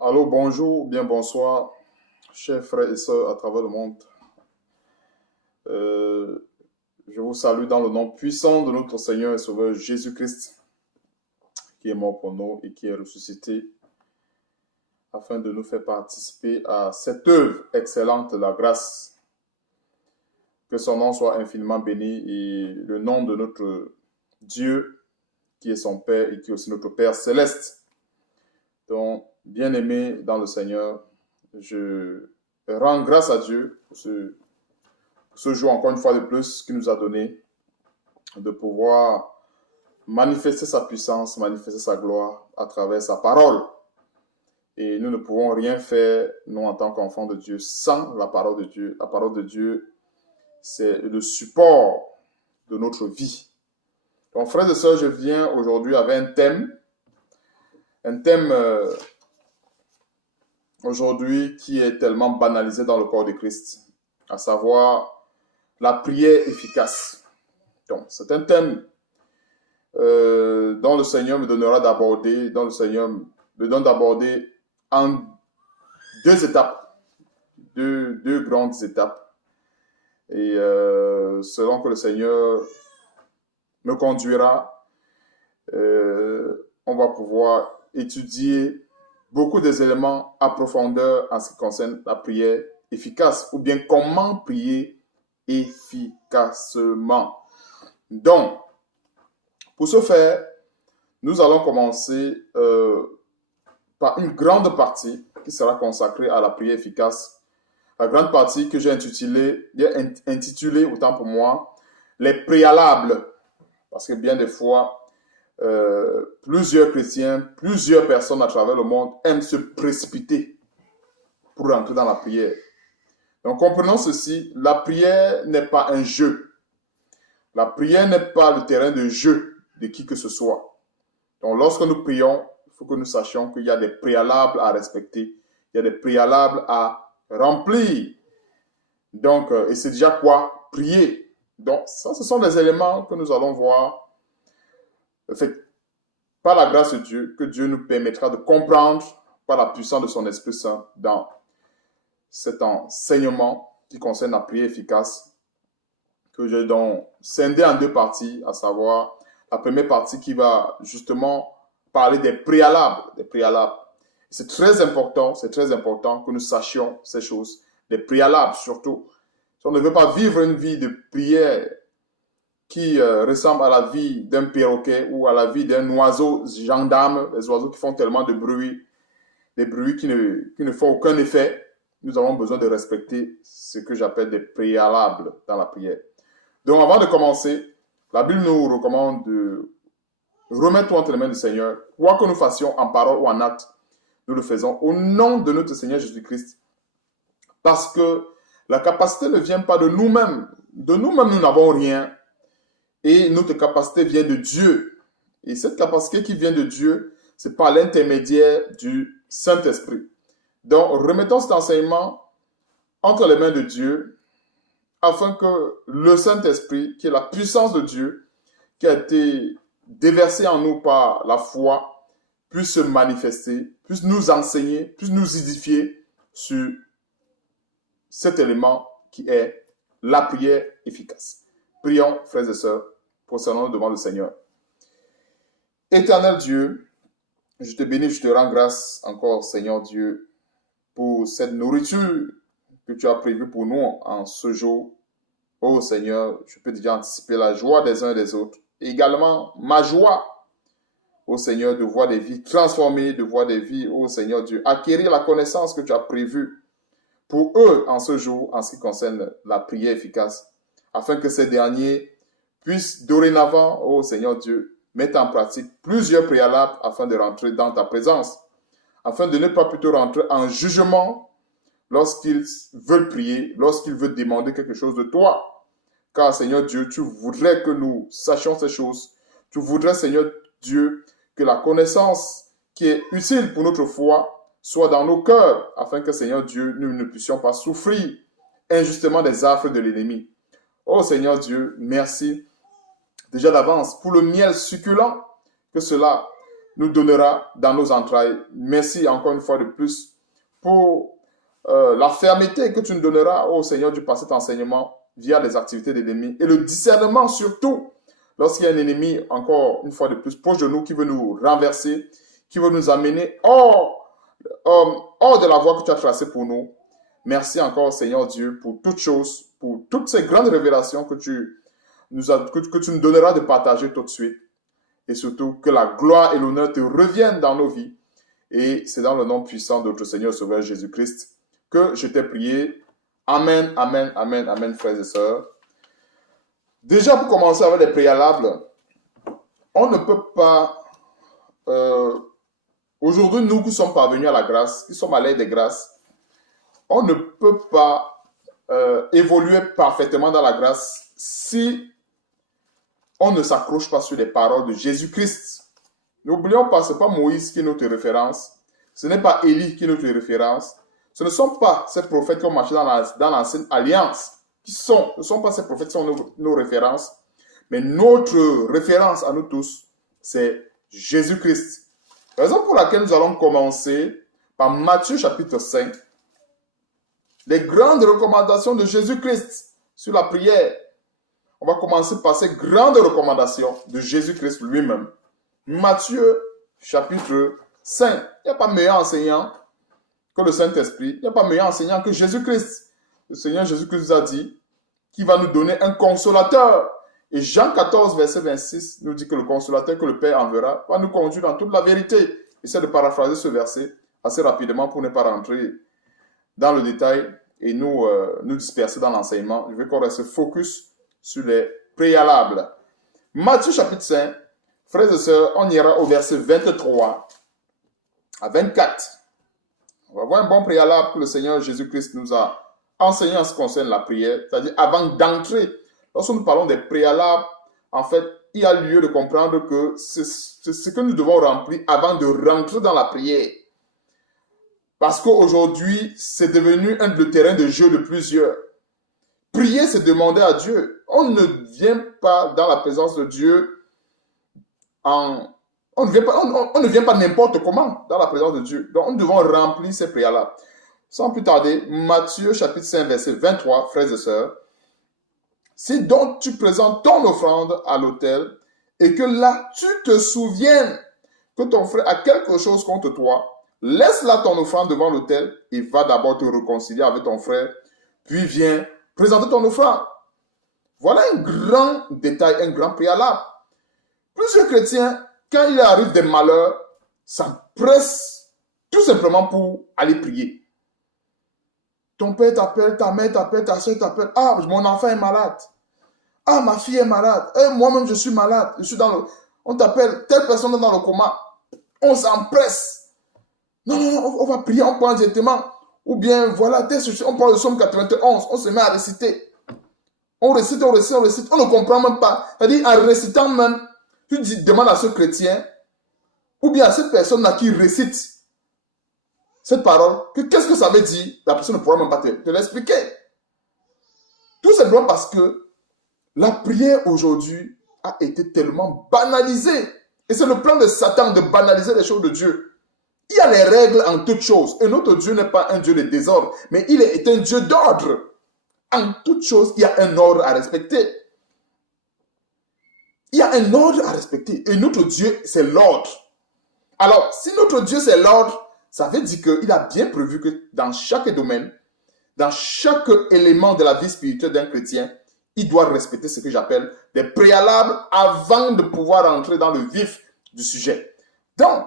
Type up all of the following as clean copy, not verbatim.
Allô, bonjour, bien bonsoir, chers frères et sœurs à travers le monde. Euh, je vous salue dans le nom puissant de notre Seigneur et Sauveur Jésus-Christ, qui est mort pour nous et qui est ressuscité, afin de nous faire participer à cette œuvre excellente de la grâce. Que son nom soit infiniment béni et le nom de notre Dieu, qui est son Père et qui est aussi notre Père céleste. Donc, bien-aimé dans le Seigneur, je rends grâce à Dieu pour ce jour, encore une fois de plus, qu'il nous a donné, de pouvoir manifester sa puissance, manifester sa gloire à travers sa parole. Et nous ne pouvons rien faire, nous, en tant qu'enfants de Dieu, sans la parole de Dieu. La parole de Dieu, c'est le support de notre vie. Donc, frères et sœurs, je viens aujourd'hui avec un thème aujourd'hui qui est tellement banalisé dans le corps de Christ, à savoir la prière efficace. Donc, c'est un thème dont le Seigneur me donnera d'aborder, dont le Seigneur me donne d'aborder en deux étapes, deux grandes étapes. Et selon que le Seigneur me conduira, on va pouvoir étudier beaucoup des éléments à profondeur en ce qui concerne la prière efficace, ou bien comment prier efficacement. Donc, pour ce faire, nous allons commencer par une grande partie qui sera consacrée à la prière efficace. La grande partie que j'ai intitulée, autant pour moi, les préalables. Parce que bien des fois, plusieurs chrétiens, plusieurs personnes à travers le monde aiment se précipiter pour rentrer dans la prière. Donc comprenons ceci, la prière n'est pas un jeu. La prière n'est pas le terrain de jeu de qui que ce soit. Donc lorsque nous prions, il faut que nous sachions qu'il y a des préalables à respecter, il y a des préalables à remplir. Donc, et c'est déjà quoi? Prier. Donc ça, ce sont des éléments que nous allons voir. En fait, par la grâce de Dieu, que Dieu nous permettra de comprendre par la puissance de son Esprit Saint dans cet enseignement qui concerne la prière efficace, que j'ai donc scindé en deux parties, à savoir la première partie qui va justement parler des préalables. C'est très important que nous sachions ces choses, des préalables surtout. Si on ne veut pas vivre une vie de prière qui ressemble à la vie d'un perroquet ou à la vie d'un oiseau gendarme, les oiseaux qui font tellement de bruit, des bruits qui ne font aucun effet, nous avons besoin de respecter ce que j'appelle des préalables dans la prière. Donc avant de commencer, la Bible nous recommande de remettre entre les mains du Seigneur, quoi que nous fassions en parole ou en acte, nous le faisons au nom de notre Seigneur Jésus-Christ. Parce que la capacité ne vient pas de nous-mêmes. De nous-mêmes, nous n'avons rien. Et notre capacité vient de Dieu. Et cette capacité qui vient de Dieu, c'est par l'intermédiaire du Saint-Esprit. Donc, remettons cet enseignement entre les mains de Dieu, afin que le Saint-Esprit, qui est la puissance de Dieu, qui a été déversée en nous par la foi, puisse se manifester, puisse nous enseigner, puisse nous édifier sur cet élément qui est la prière efficace. Prions, frères et sœurs, prosternons-nous devant le Seigneur. Éternel Dieu, je te bénis, je te rends grâce encore, Seigneur Dieu, pour cette nourriture que tu as prévue pour nous en ce jour. Oh Seigneur, je peux déjà anticiper la joie des uns et des autres. Et également ma joie, oh Seigneur, de voir des vies transformées, de voir des vies, oh Seigneur Dieu, acquérir la connaissance que tu as prévue pour eux en ce jour, en ce qui concerne la prière efficace, afin que ces derniers puissent dorénavant, oh Seigneur Dieu, mettre en pratique plusieurs préalables afin de rentrer dans ta présence, afin de ne pas plutôt rentrer en jugement lorsqu'ils veulent prier, lorsqu'ils veulent demander quelque chose de toi. Car Seigneur Dieu, tu voudrais que nous sachions ces choses. Tu voudrais, Seigneur Dieu, que la connaissance qui est utile pour notre foi soit dans nos cœurs, afin que, Seigneur Dieu, nous ne puissions pas souffrir injustement des affres de l'ennemi. Oh Seigneur Dieu, merci déjà d'avance pour le miel succulent que cela nous donnera dans nos entrailles. Merci encore une fois de plus pour la fermeté que tu nous donneras, ô Seigneur Dieu, par cet enseignement via les activités de l'ennemi et le discernement surtout lorsqu'il y a un ennemi, encore une fois de plus, proche de nous qui veut nous renverser, qui veut nous amener hors de la voie que tu as tracée pour nous. Merci encore, Seigneur Dieu, pour toutes choses, pour toutes ces grandes révélations que tu nous donneras de partager tout de suite. Et surtout, que la gloire et l'honneur te reviennent dans nos vies. Et c'est dans le nom puissant de notre Seigneur Sauveur Jésus-Christ que je t'ai prié. Amen, amen, amen, amen, frères et sœurs. Déjà, pour commencer avec les préalables, on ne peut pas... aujourd'hui, nous qui sommes parvenus à la grâce, qui sommes à l'aide des grâces, on ne peut pas évoluer parfaitement dans la grâce si on ne s'accroche pas sur les paroles de Jésus-Christ. N'oublions pas, ce n'est pas Moïse qui est notre référence, ce n'est pas Élie qui est notre référence, ce ne sont pas ces prophètes qui ont marché dans l'ancienne alliance, ce ne sont pas ces prophètes qui sont nos références, mais notre référence à nous tous, c'est Jésus-Christ. La raison pour laquelle nous allons commencer par Matthieu chapitre 5, les grandes recommandations de Jésus-Christ sur la prière. On va commencer par ces grandes recommandations de Jésus-Christ lui-même. Matthieu chapitre 5. Il n'y a pas meilleur enseignant que le Saint-Esprit. Il n'y a pas meilleur enseignant que Jésus-Christ. Le Seigneur Jésus-Christ nous a dit qu'il va nous donner un consolateur. Et Jean 14, verset 26 nous dit que le consolateur que le Père enverra va nous conduire dans toute la vérité. J'essaie de paraphraser ce verset assez rapidement pour ne pas rentrer dans le détail et nous disperser dans l'enseignement. Je veux qu'on reste focus sur les préalables. Matthieu chapitre 5, frères et sœurs, on ira au verset 23 à 24. On va voir un bon préalable que le Seigneur Jésus-Christ nous a enseigné en ce qui concerne la prière, c'est-à-dire avant d'entrer. Lorsque nous parlons des préalables, en fait, il y a lieu de comprendre que c'est ce que nous devons remplir avant de rentrer dans la prière. Parce qu'aujourd'hui, c'est devenu le terrain de jeu de plusieurs. Prier, c'est demander à Dieu. On ne vient pas dans la présence de Dieu on ne vient pas n'importe comment dans la présence de Dieu. Donc, nous devons remplir ces préalables. Sans plus tarder, Matthieu chapitre 5, verset 23, frères et sœurs. Si donc tu présentes ton offrande à l'autel et que là, tu te souviennes que ton frère a quelque chose contre toi, laisse là ton offrande devant l'autel et va d'abord te réconcilier avec ton frère, puis viens présenter ton offrande. Voilà un grand détail, un grand préalable. Plusieurs chrétiens, quand il arrive des malheurs, s'empressent tout simplement pour aller prier. Ton père t'appelle, ta mère t'appelle, ta soeur t'appelle. Ah, mon enfant est malade. Ah, ma fille est malade. Moi-même, je suis malade. On t'appelle, telle personne est dans le coma. On s'empresse. Non, on va prier, on prend directement. Ou bien, voilà, on prend le psaume 91, on se met à réciter. On récite, on ne comprend même pas. C'est-à-dire, en récitant même, tu demandes à ce chrétien, ou bien à cette personne-là qui récite cette parole, qu'est-ce que ça veut dire? La personne ne pourra même pas te l'expliquer. Tout simplement parce que la prière aujourd'hui a été tellement banalisée. Et c'est le plan de Satan de banaliser les choses de Dieu. Il y a les règles en toutes choses. Et notre Dieu n'est pas un Dieu de désordre, mais il est un Dieu d'ordre. En toutes choses, il y a un ordre à respecter. Il y a un ordre à respecter. Et notre Dieu, c'est l'ordre. Alors, si notre Dieu, c'est l'ordre, ça veut dire qu'il a bien prévu que dans chaque domaine, dans chaque élément de la vie spirituelle d'un chrétien, il doit respecter ce que j'appelle des préalables avant de pouvoir entrer dans le vif du sujet. Donc,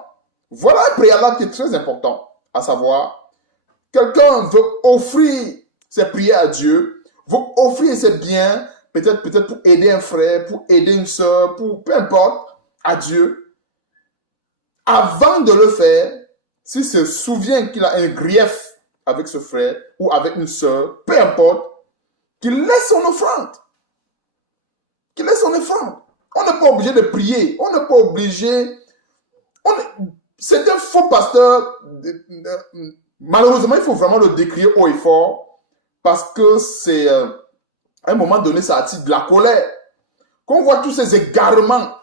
voilà un préalable qui est très important, à savoir, quelqu'un veut offrir ses prières à Dieu, veut offrir ses biens, peut-être pour aider un frère, pour aider une soeur, pour peu importe, à Dieu. Avant de le faire, s'il se souvient qu'il a un grief avec ce frère ou avec une soeur, peu importe, qu'il laisse son offrande. Qu'il laisse son offrande. On n'est pas obligé de prier. On n'est pas obligé... C'est un faux pasteur. Malheureusement, il faut vraiment le décrire haut et fort parce que c'est... à un moment donné, ça attire de la colère. Quand on voit tous ces égarements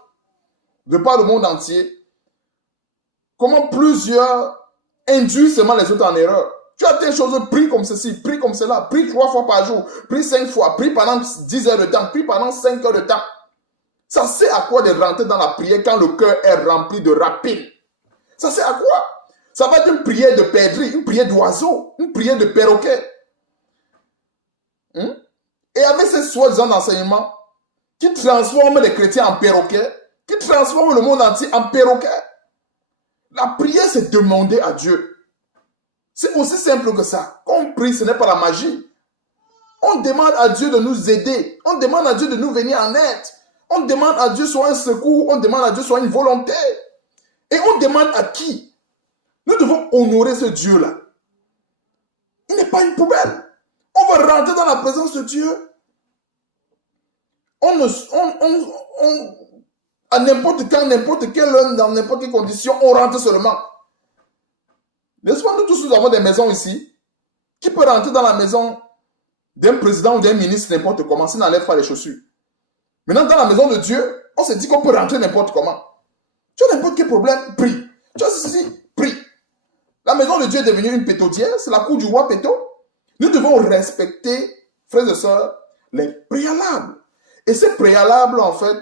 de par le monde entier, comment plusieurs induisent seulement les autres en erreur. Tu as des choses, prie comme ceci, prie comme cela, prie 3 fois par jour, prie 5 fois, prie pendant 10 heures de temps, prie pendant 5 heures de temps. Ça sert à quoi de rentrer dans la prière quand le cœur est rempli de rapines? Ça sert à quoi? Ça va être une prière de perdrix, une prière d'oiseau, une prière de perroquet. Et avec ces soi-disant enseignements qui transforment les chrétiens en perroquets, qui transforment le monde entier en perroquets. La prière, c'est demander à Dieu. C'est aussi simple que ça. Quand on prie, ce n'est pas la magie. On demande à Dieu de nous aider. On demande à Dieu de nous venir en aide. On demande à Dieu soit un secours. On demande à Dieu soit une volonté. Et on demande à qui? Nous devons honorer ce Dieu-là. Il n'est pas une poubelle. On va rentrer dans la présence de Dieu. À n'importe quand, n'importe quelle heure, dans n'importe quelle condition, on rentre seulement. N'est-ce pas, nous tous, nous avons des maisons ici. Qui peut rentrer dans la maison d'un président ou d'un ministre n'importe comment s'il n'enlève pas les chaussures? Maintenant, dans la maison de Dieu, on se dit qu'on peut rentrer n'importe comment. Tu as n'importe quel problème, prie. Tu as ceci, prie. La maison de Dieu est devenue une pétaudière, c'est la cour du roi Péto. Nous devons respecter, frères et sœurs, les préalables. Et ces préalables, en fait,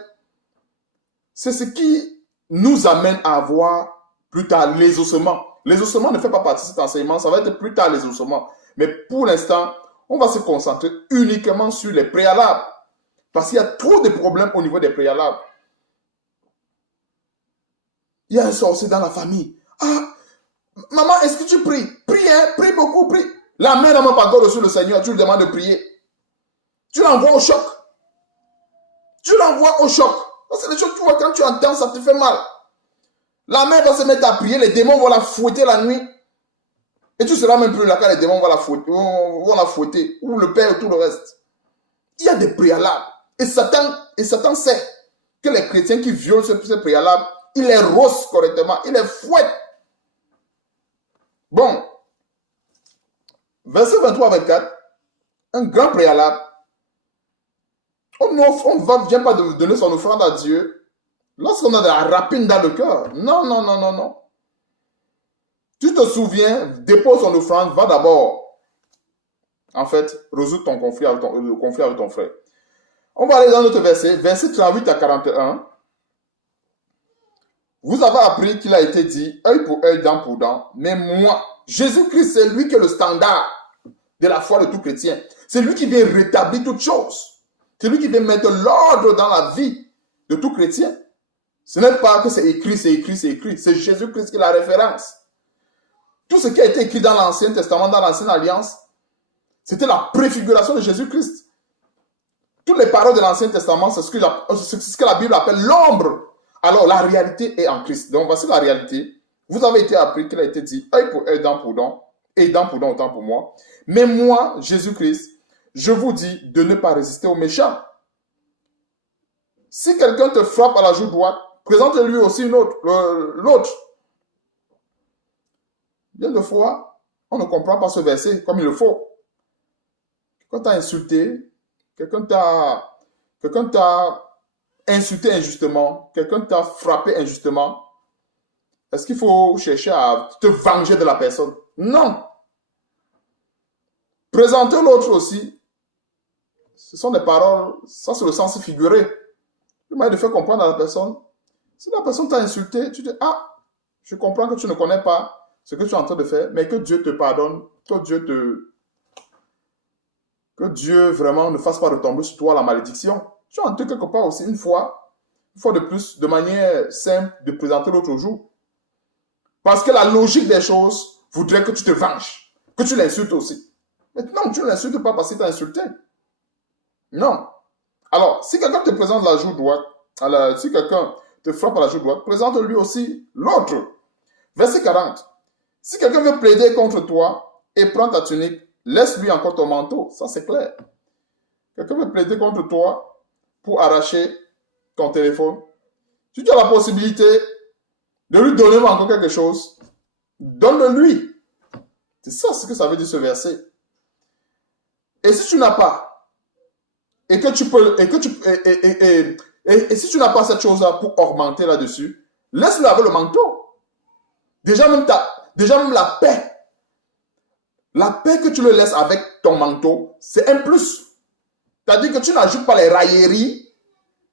c'est ce qui nous amène à avoir plus tard l'exaucement. L'exaucement ne fait pas partie de cet enseignement, ça va être plus tard l'exaucement. Mais pour l'instant, on va se concentrer uniquement sur les préalables. Parce qu'il y a trop de problèmes au niveau des préalables. Il y a un sorcier dans la famille. Ah, maman, est-ce que tu pries? Prie, hein? Prie beaucoup, prie. La mère n'a même pas encore reçu le Seigneur, tu lui demandes de prier. Tu l'envoies au choc. Tu l'envoies au choc. C'est des choses que tu vois, quand tu entends, ça te fait mal. La mère va se mettre à prier, les démons vont la fouetter la nuit. Et tu seras même plus là quand les démons vont la fouetter. Ou le père et tout le reste. Il y a des préalables. Et Satan sait que les chrétiens qui violent ces préalables, il les rosse correctement, il les fouette. Bon. Verset 23-24. Un grand préalable. On ne vient pas de donner son offrande à Dieu lorsqu'on a de la rapine dans le cœur. Non, non, non, non, non. Tu te souviens, dépose ton offrande, va d'abord, en fait, résoudre ton conflit avec ton frère. On va aller dans notre verset, verset 38 à 41. Vous avez appris qu'il a été dit, œil pour œil, dent pour dent. Mais moi, Jésus-Christ, c'est lui qui est le standard de la foi de tout chrétien. C'est lui qui vient rétablir toutes choses. C'est lui qui vient mettre l'ordre dans la vie de tout chrétien. Ce n'est pas que c'est écrit, c'est écrit, c'est écrit. C'est Jésus-Christ qui est la référence. Tout ce qui a été écrit dans l'Ancien Testament, dans l'Ancienne Alliance, c'était la préfiguration de Jésus-Christ. Toutes les paroles de l'Ancien Testament, c'est ce que la Bible appelle l'ombre. Alors, la réalité est en Christ. Donc, voici la réalité. Vous avez été appris qu'il a été dit, œil pour œil, dent pour dent, et dent pour dent autant pour moi. Mais moi, Jésus-Christ, je vous dis de ne pas résister aux méchants. Si quelqu'un te frappe à la joue droite, présente-lui aussi l'autre. Bien de fois, on ne comprend pas ce verset comme il le faut. Quelqu'un t'a insulté, quelqu'un t'a insulté injustement, quelqu'un t'a frappé injustement. Est-ce qu'il faut chercher à te venger de la personne? Non. Présenter l'autre aussi, ce sont des paroles, ça c'est le sens figuré. Il m'a de faire comprendre à la personne. Si la personne t'a insulté, tu dis, ah, je comprends que tu ne connais pas ce que tu es en train de faire, mais que Dieu te pardonne, que Dieu vraiment ne fasse pas retomber sur toi la malédiction. Tu as entendu quelque part aussi une fois de plus, de manière simple, de présenter l'autre jour. Parce que la logique des choses voudrait que tu te venges, que tu l'insultes aussi. Mais non, tu ne l'insultes pas parce qu'il t'a insulté. Non. Alors, si quelqu'un te présente la joue droite, si quelqu'un te frappe à la joue droite, présente-lui aussi l'autre. Verset 40. Si quelqu'un veut plaider contre toi et prend ta tunique, laisse-lui encore ton manteau. Ça, c'est clair. Quelqu'un veut plaider contre toi pour arracher ton téléphone. Si tu as la possibilité de lui donner encore quelque chose, donne-le-lui. C'est ça ce que ça veut dire ce verset. Et si tu n'as pas, et si tu n'as pas cette chose-là pour augmenter là-dessus, laisse-le avec le manteau. Déjà même la paix. La paix que tu le laisses avec ton manteau, c'est un plus. C'est-à-dire que tu n'ajoutes pas les railleries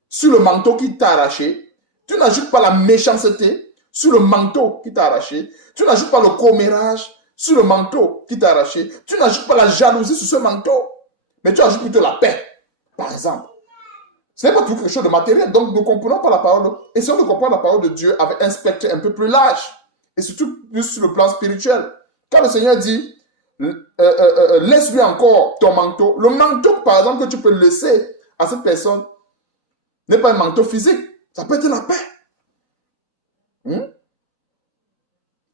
sur le manteau qui t'a arraché. Tu n'ajoutes pas la méchanceté sur le manteau qui t'a arraché. Tu n'ajoutes pas le commérage sur le manteau qui t'a arraché. Tu n'ajoutes pas la jalousie sur ce manteau. Mais tu ajoutes plutôt la paix, par exemple. Ce n'est pas tout quelque chose de matériel. Donc, nous ne comprenons pas la parole. Essayons de comprendre la parole de Dieu avec un spectre un peu plus large. Et surtout plus sur le plan spirituel. Quand le Seigneur dit, laisse-lui encore ton manteau. Le manteau, par exemple, que tu peux laisser à cette personne n'est pas un manteau physique. Ça peut être la paix.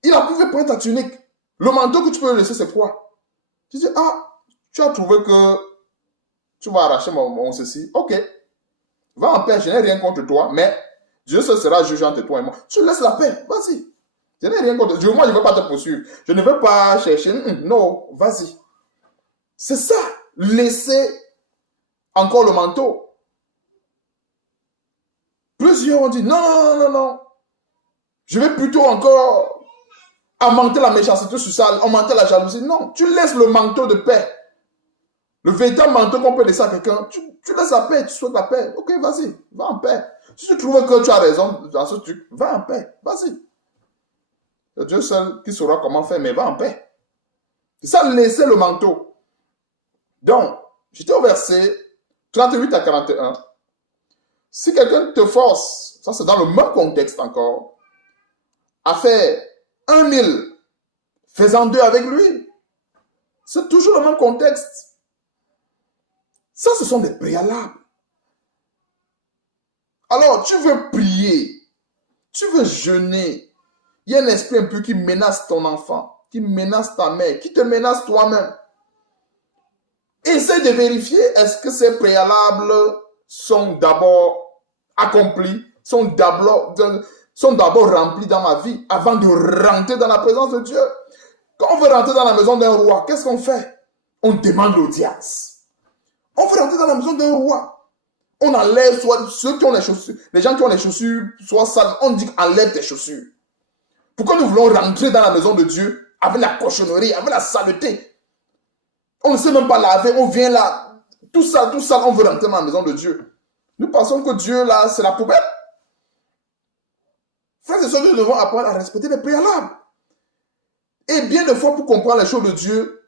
Il a pu prendre ta tunique. Le manteau que tu peux laisser, c'est quoi? Tu dis, tu as trouvé que tu vas arracher mon ceci. Ok. Va en paix, je n'ai rien contre toi, mais Dieu se sera juge entre toi et moi. Tu laisses la paix, vas-y. Je n'ai rien contre toi. Moi, je ne veux pas te poursuivre. Je ne veux pas chercher. Non, vas-y. C'est ça. Laisser encore le manteau. Plusieurs ont dit, non. Je vais plutôt encore augmenter la méchanceté sur ça, augmenter la jalousie. Non, tu laisses le manteau de paix. Le véritable manteau qu'on peut laisser à quelqu'un, tu laisses la paix, tu souhaites la paix. Ok, vas-y, va en paix. Si tu trouves que tu as raison dans ce truc, va en paix, vas-y. C'est Dieu seul qui saura comment faire, mais va en paix. C'est ça, laisser le manteau. Donc, j'étais au verset 38 à 41. Si quelqu'un te force, ça c'est dans le même contexte encore, à faire 1000, faisant 2 avec lui. C'est toujours le même contexte. Ça, ce sont des préalables. Alors, tu veux prier, tu veux jeûner. Il y a un esprit un peu qui menace ton enfant, qui menace ta mère, qui te menace toi-même. Essaye de vérifier, est-ce que ces préalables sont d'abord accomplis, sont d'abord remplis dans ma vie avant de rentrer dans la présence de Dieu. Quand on veut rentrer dans la maison d'un roi, qu'est-ce qu'on fait? On demande l'audience. On veut rentrer dans la maison d'un roi. On enlève soit ceux qui ont les chaussures, les gens qui ont les chaussures soit sales, on dit enlève tes chaussures. Pourquoi nous voulons rentrer dans la maison de Dieu avec la cochonnerie, avec la saleté? On ne sait même pas laver, on vient là, tout ça, on veut rentrer dans la maison de Dieu. Nous pensons que Dieu là, c'est la poubelle. Frères et sœurs, nous devons apprendre à respecter les préalables. Et bien de fois, pour comprendre les choses de Dieu,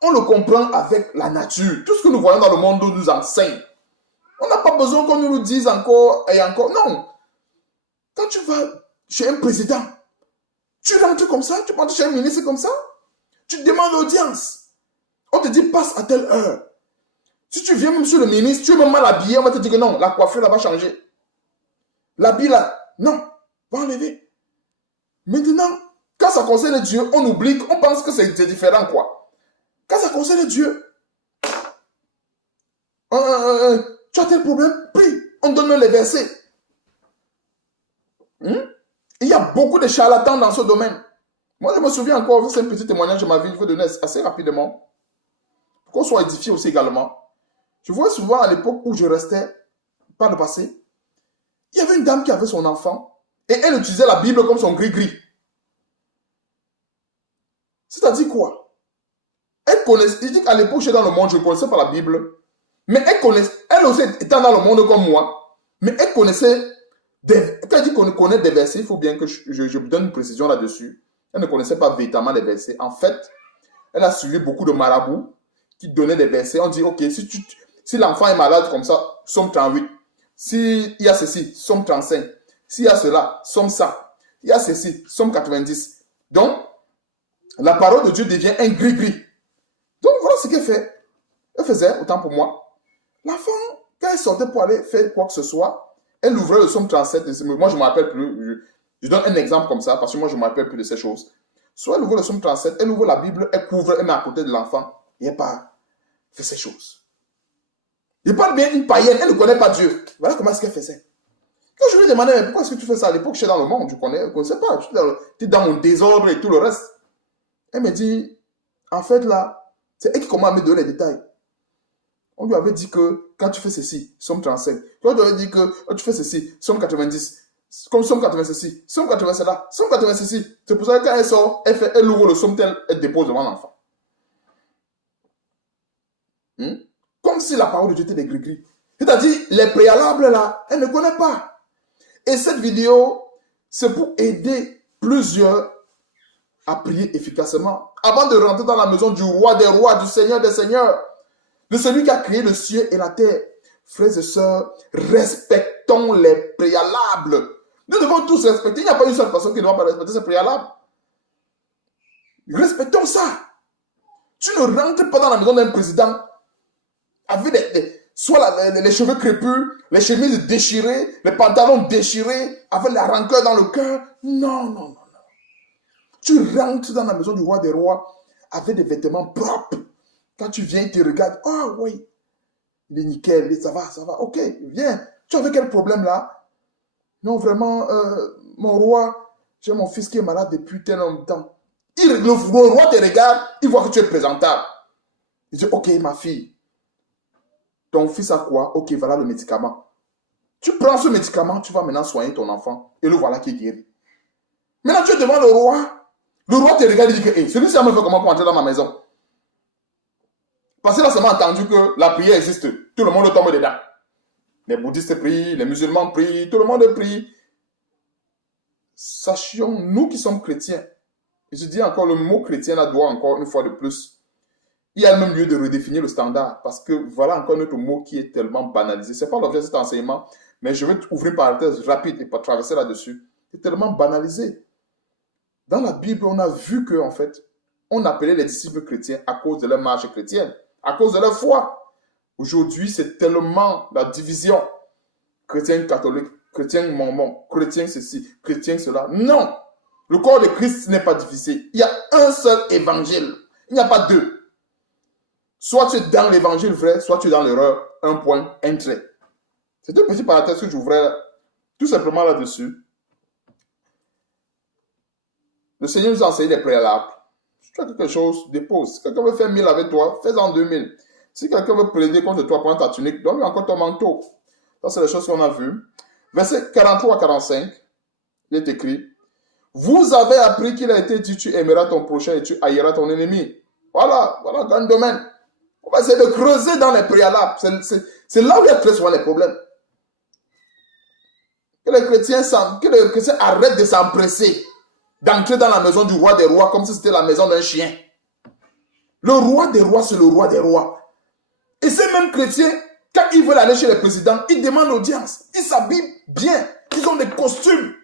on le comprend avec la nature. Tout ce que nous voyons dans le monde nous enseigne. On n'a pas besoin qu'on nous le dise encore et encore. Non. Quand tu vas chez un président, tu rentres comme ça, tu rentres chez un ministre comme ça, tu demandes l'audience. On te dit passe à telle heure. Si tu viens même sur le ministre, tu es même mal habillé, on va te dire que non, la coiffure là va changer. L'habit là, non, va enlever. Maintenant, quand ça concerne Dieu, on oublie, on pense que c'est différent quoi. Quand ça concerne Dieu, tu as tel problème, prie, on donne les versets. Il y a beaucoup de charlatans dans ce domaine. Moi, je me souviens encore, c'est un petit témoignage de ma vie, je vais donner assez rapidement, pour qu'on soit édifié aussi également. Je vois souvent à l'époque où je restais, par le passé, il y avait une dame qui avait son enfant, et elle utilisait la Bible comme son gris-gris. C'est-à-dire quoi? Elle connaissait, il dit qu'à l'époque, j'étais dans le monde, je ne connaissais pas la Bible, mais elle aussi étant dans le monde comme moi, mais elle connaissait, quand elle dit qu'on connaît des versets, il faut bien que je donne une précision là-dessus. Elle ne connaissait pas véritablement les versets. En fait, elle a suivi beaucoup de marabouts qui donnaient des versets. On dit, ok, si l'enfant est malade comme ça, Somme 38. S'il y a ceci, Somme 35. S'il y a cela, Somme 100. Il y a ceci, Somme 90. Donc, la parole de Dieu devient un gris-gris. Donc, voilà ce qu'elle fait. Elle faisait, autant pour moi. L'enfant, quand elle sortait pour aller faire quoi que ce soit, elle ouvrait le Somme 37. Moi, je ne me rappelle plus. Je donne un exemple comme ça, parce que moi, je ne me rappelle plus de ces choses. Soit elle ouvre le Somme 37, elle ouvre la Bible, elle couvre, elle met à côté de l'enfant. Et elle part, fait ces choses. Il parle bien une païenne, elle ne connaît pas Dieu. Voilà comment est-ce qu'elle faisait. Quand je lui demandais, mais pourquoi est-ce que tu fais ça? À l'époque, je suis dans le monde, je ne connaissais pas. Tu es dans mon désordre et tout le reste. Elle me dit, en fait, là, c'est elle qui commence à me donner les détails. On lui avait dit que quand tu fais ceci, Somme 35. On lui avait dit que quand tu fais ceci, Somme 90. Comme Somme 86, Somme 87 là, Somme 86. C'est pour ça que quand elle sort, elle ouvre le Somme tel, elle dépose devant l'enfant. Comme si la parole de Dieu était des gris-gris. C'est-à-dire, les préalables là, elle ne connaît pas. Et cette vidéo, c'est pour aider plusieurs à prier efficacement. Avant de rentrer dans la maison du roi des rois, du Seigneur des seigneurs, de celui qui a créé le ciel et la terre. Frères et sœurs, respectons les préalables. Nous devons tous respecter. Il n'y a pas une seule personne qui ne va pas respecter ces préalables. Respectons ça. Tu ne rentres pas dans la maison d'un président avec soit les cheveux crépus, les chemises déchirées, les pantalons déchirés, avec la rancœur dans le cœur. Non, non, non, non. Tu rentres dans la maison du roi des rois avec des vêtements propres. Quand tu viens, il te regarde. Ah oui, il est nickel, ça va, ça va. Ok, viens. Tu avais quel problème là? Non, vraiment, mon roi, j'ai mon fils qui est malade depuis tel longtemps. Le roi te regarde, il voit que tu es présentable. Il dit, ok, ma fille, ton fils a quoi? Ok, voilà le médicament. Tu prends ce médicament, tu vas maintenant soigner ton enfant. Et le voilà qui est guéri. Maintenant, tu es devant le roi. Le roi te regarde et dit que hey, celui-ci a me fait comment pour entrer dans ma maison? Parce qu'il a seulement entendu que la prière existe. Tout le monde tombe dedans. Les bouddhistes prient, les musulmans prient, tout le monde prie. Sachions, nous qui sommes chrétiens, et je dis encore, le mot chrétien là doit encore une fois de plus. Il y a même lieu de redéfinir le standard, parce que voilà encore notre mot qui est tellement banalisé. Ce n'est pas l'objet de cet enseignement, mais je vais ouvrir une parenthèse rapide et pas traverser là-dessus. C'est tellement banalisé. Dans la Bible, on a vu que, en fait, on appelait les disciples chrétiens à cause de leur marche chrétienne, à cause de leur foi. Aujourd'hui, c'est tellement la division. Chrétien catholique, chrétien mormon, chrétien ceci, chrétien cela. Non! Le corps de Christ n'est pas divisé. Il y a un seul évangile. Il n'y a pas deux. Soit tu es dans l'évangile vrai, soit tu es dans l'erreur. Un point, un trait. C'est deux petites parenthèses que j'ouvrais tout simplement là-dessus. Le Seigneur nous a enseigné les préalables. Si tu as quelque chose, dépose. Si quelqu'un veut faire 1000 avec toi, fais-en 2000. Si quelqu'un veut plaider contre toi, prends ta tunique, donne-lui encore ton manteau. Ça, c'est les choses qu'on a vues. Verset 43 à 45, il est écrit, vous avez appris qu'il a été dit, tu aimeras ton prochain et tu haïras ton ennemi. Voilà, voilà un domaine. On va essayer de creuser dans les préalables. C'est là où il y a très souvent les problèmes. Que les chrétiens arrêtent de s'empresser d'entrer dans la maison du roi des rois comme si c'était la maison d'un chien. Le roi des rois, c'est le roi des rois. Et ces mêmes chrétiens, quand ils veulent aller chez les présidents, ils demandent l'audience. Ils s'habillent bien. Ils ont des costumes.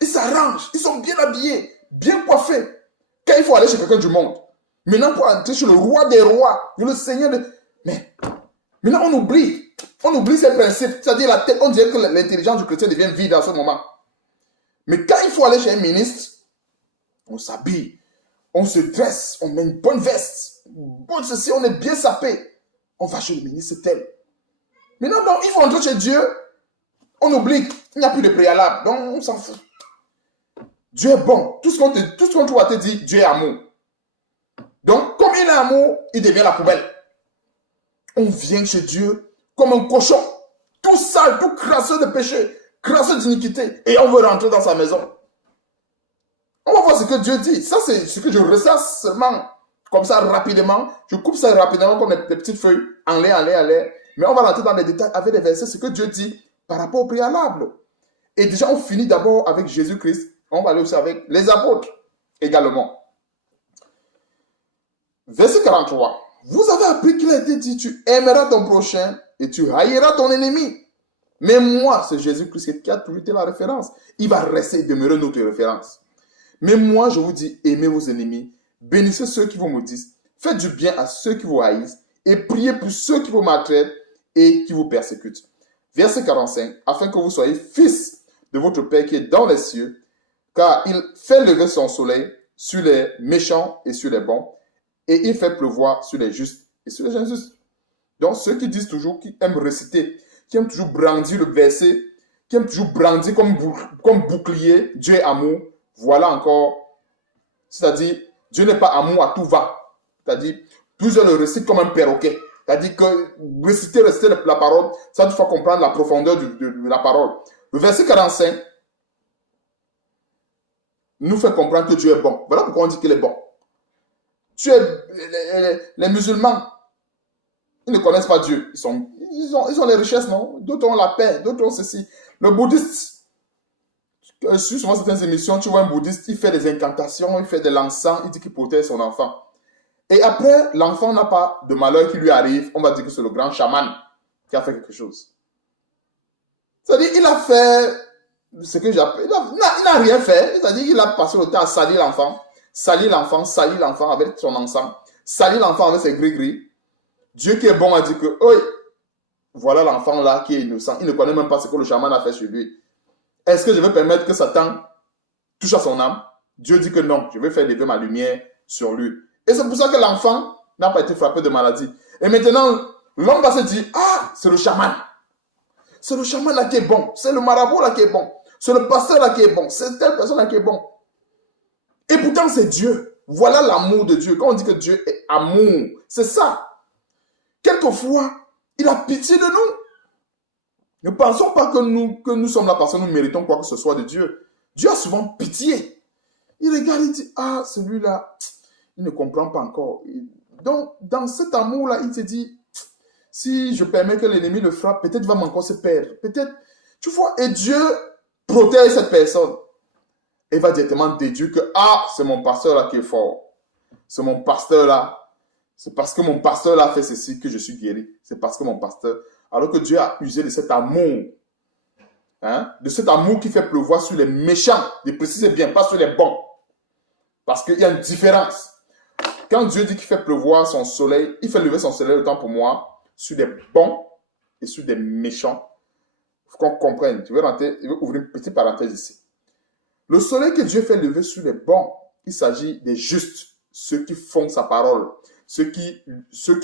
Ils s'arrangent. Ils sont bien habillés, bien coiffés. Quand il faut aller chez quelqu'un du monde. Maintenant, pour entrer chez le roi des rois, le Seigneur de... Mais maintenant, on oublie. On oublie ces principes. C'est-à-dire, la tête, on dirait que l'intelligence du chrétien devient vide à ce moment. Mais quand il faut aller chez un ministre, on s'habille, on se dresse, on met une bonne veste, bon ceci, on est bien sapé. On va chez le ministre tel. Maintenant, donc, il faut entrer chez Dieu, on oublie, il n'y a plus de préalable, donc on s'en fout. Dieu est bon. Tout ce qu'on trouve à te dire, Dieu est amour. Donc, comme il est amour, il devient la poubelle. On vient chez Dieu comme un cochon, tout sale, tout crasseux de péché, crasseux d'iniquité, et on veut rentrer dans sa maison. On va voir ce que Dieu dit. Ça, c'est ce que je ressasse seulement comme ça rapidement. Je coupe ça rapidement comme des petites feuilles, en l'air. Mais on va rentrer dans les détails avec les versets, ce que Dieu dit par rapport au préalable. Et déjà, on finit d'abord avec Jésus-Christ. On va aller aussi avec les apôtres également. Verset 43. Vous avez appris qu'il a été dit, tu aimeras ton prochain et tu haïras ton ennemi. Mais moi, c'est Jésus-Christ qui a toujours été la référence. Il va rester et demeurer notre référence. Mais moi, je vous dis, aimez vos ennemis, bénissez ceux qui vous maudissent, faites du bien à ceux qui vous haïssent, et priez pour ceux qui vous maltraitent et qui vous persécutent. Verset 45, afin que vous soyez fils de votre Père qui est dans les cieux, car il fait lever son soleil sur les méchants et sur les bons, et il fait pleuvoir sur les justes et sur les injustes. Donc, ceux qui disent toujours, qui aiment réciter, qui aiment toujours brandir le verset, qui aiment toujours brandir comme bouclier, Dieu est amour, voilà encore, c'est-à-dire, Dieu n'est pas amour à tout va. C'est-à-dire, plusieurs le récitent comme un perroquet. C'est-à-dire que réciter la parole, ça, il faut comprendre la profondeur de la parole. Le verset 45, nous fait comprendre que Dieu est bon. Voilà pourquoi on dit qu'il est bon. Les musulmans, ils ne connaissent pas Dieu. Ils ont les richesses, non? D'autres ont la paix, d'autres ont ceci. Le bouddhiste, sur souvent certaines émissions, tu vois un bouddhiste, il fait des incantations, il fait de l'encens, il dit qu'il protège son enfant. Et après, l'enfant n'a pas de malheur qui lui arrive, on va dire que c'est le grand chaman qui a fait quelque chose. C'est-à-dire, il a fait ce que j'appelle... Il n'a rien fait. C'est-à-dire qu'il a passé le temps à salir l'enfant avec son encens, salir l'enfant avec ses gris-gris. Dieu qui est bon a dit que, oui, voilà l'enfant là qui est innocent. Il ne connaît même pas ce que le chaman a fait sur lui. Est-ce que je vais permettre que Satan touche à son âme? Dieu dit que non, je vais faire lever ma lumière sur lui. Et c'est pour ça que l'enfant n'a pas été frappé de maladie. Et maintenant, l'homme va se dire, ah, c'est le chaman. C'est le chaman là qui est bon. C'est le marabout là qui est bon. C'est le pasteur là qui est bon. C'est telle personne là qui est bon. Et pourtant, c'est Dieu. Voilà l'amour de Dieu. Quand on dit que Dieu est amour, c'est ça. Quelquefois, il a pitié de nous. Ne pensons pas que nous sommes là parce que nous méritons quoi que ce soit de Dieu. Dieu a souvent pitié. Il regarde, il dit, ah, celui-là, il ne comprend pas encore. Donc, dans cet amour-là, il te dit, si je permets que l'ennemi le frappe, peut-être il va encore se perdre. Peut-être, tu vois, et Dieu protège cette personne. Et va directement déduire que, ah, c'est mon pasteur là qui est fort. C'est mon pasteur là. C'est parce que mon pasteur là fait ceci que je suis guéri. C'est parce que mon pasteur... Alors que Dieu a usé de cet amour. Hein, de cet amour qui fait pleuvoir sur les méchants. Je précise bien, pas sur les bons. Parce qu'il y a une différence. Quand Dieu dit qu'il fait pleuvoir son soleil, il fait lever son soleil autant pour moi sur des bons et sur des méchants. Il faut qu'on comprenne. Je vais ouvrir une petite parenthèse ici. Le soleil que Dieu fait lever sur les bons, il s'agit des justes, ceux qui font sa parole, ceux qui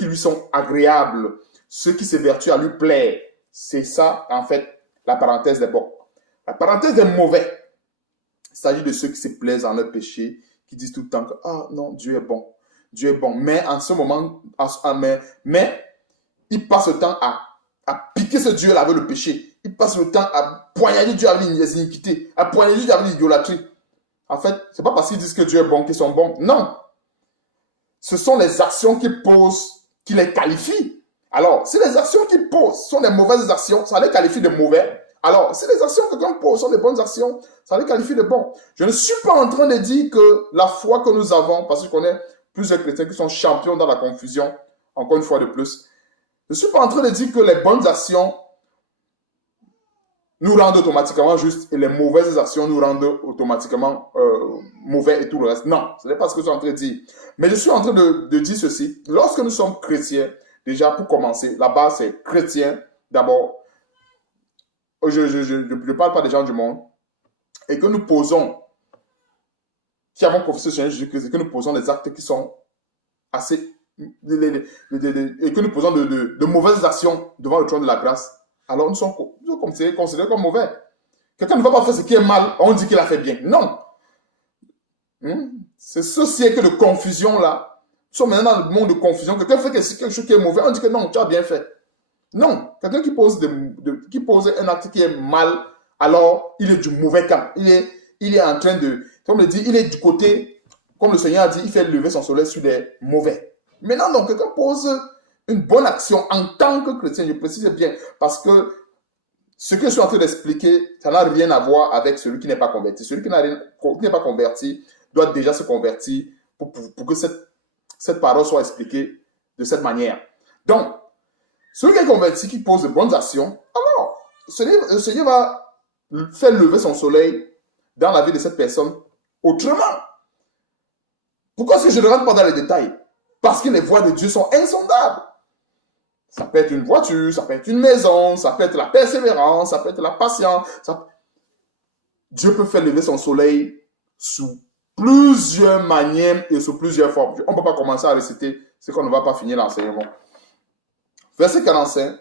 lui sont agréables, ceux qui s'évertuent à lui plaire. C'est ça, en fait, la parenthèse des bons. La parenthèse des mauvais, il s'agit de ceux qui se plaisent en leur péché, qui disent tout le temps que, ah non, Dieu est bon. Dieu est bon. Mais en ce moment, mais il passe le temps à piquer ce Dieu-là avec le péché. Il passe le temps à poignarder Dieu avec les iniquités, à poignarder Dieu avec l'idolâtrie. En fait, ce n'est pas parce qu'ils disent que Dieu est bon qu'ils sont bons. Non. Ce sont les actions qu'ils posent qui les qualifient. Alors, si les actions qu'ils posent sont des mauvaises actions, ça les qualifie de mauvais. Alors, si les actions que quelqu'un pose sont des bonnes actions, ça les qualifie de bons. Je ne suis pas en train de dire que la foi que nous avons, parce que je connais plusieurs chrétiens qui sont champions dans la confusion, encore une fois de plus, je ne suis pas en train de dire que les bonnes actions nous rendent automatiquement justes et les mauvaises actions nous rendent automatiquement mauvais et tout le reste. Non, ce n'est pas ce que je suis en train de dire. Mais je suis en train de dire ceci. Lorsque nous sommes chrétiens, déjà pour commencer, la base c'est chrétien d'abord. Je ne parle pas des gens du monde. Et que nous posons, qui avons confessé sur Jésus-Christ, et que nous posons des actes qui sont assez... et que nous posons de mauvaises actions devant le trône de la grâce. Alors nous sommes considérés comme mauvais. Quelqu'un ne va pas faire ce qui est mal, on dit qu'il a fait bien. Non. C'est ce siècle de confusion là. Nous sommes maintenant dans le monde de confusion. Quelqu'un fait quelque chose qui est mauvais, on dit que non, tu as bien fait. Non. Quelqu'un qui pose un acte qui est mal, alors il est du mauvais camp. Il est en train de, comme le dit, il est du côté, comme le Seigneur a dit, il fait lever son soleil sur des mauvais. Maintenant, donc, quelqu'un pose une bonne action en tant que chrétien, je précise bien, parce que ce que je suis en train d'expliquer, ça n'a rien à voir avec celui qui n'est pas converti. Celui qui n'est pas converti doit déjà se convertir pour que cette parole soit expliquée de cette manière. Donc, celui qui est converti, qui pose de bonnes actions, alors, le Seigneur va faire lever son soleil dans la vie de cette personne autrement. Pourquoi est-ce que je ne rentre pas dans les détails? Parce que les voies de Dieu sont insondables. Ça peut être une voiture, ça peut être une maison, ça peut être la persévérance, ça peut être la patience. Dieu peut faire lever son soleil sous plusieurs manières et sous plusieurs formes. On ne peut pas commencer à réciter ce qu'on ne va pas finir l'enseignement. Verset 45.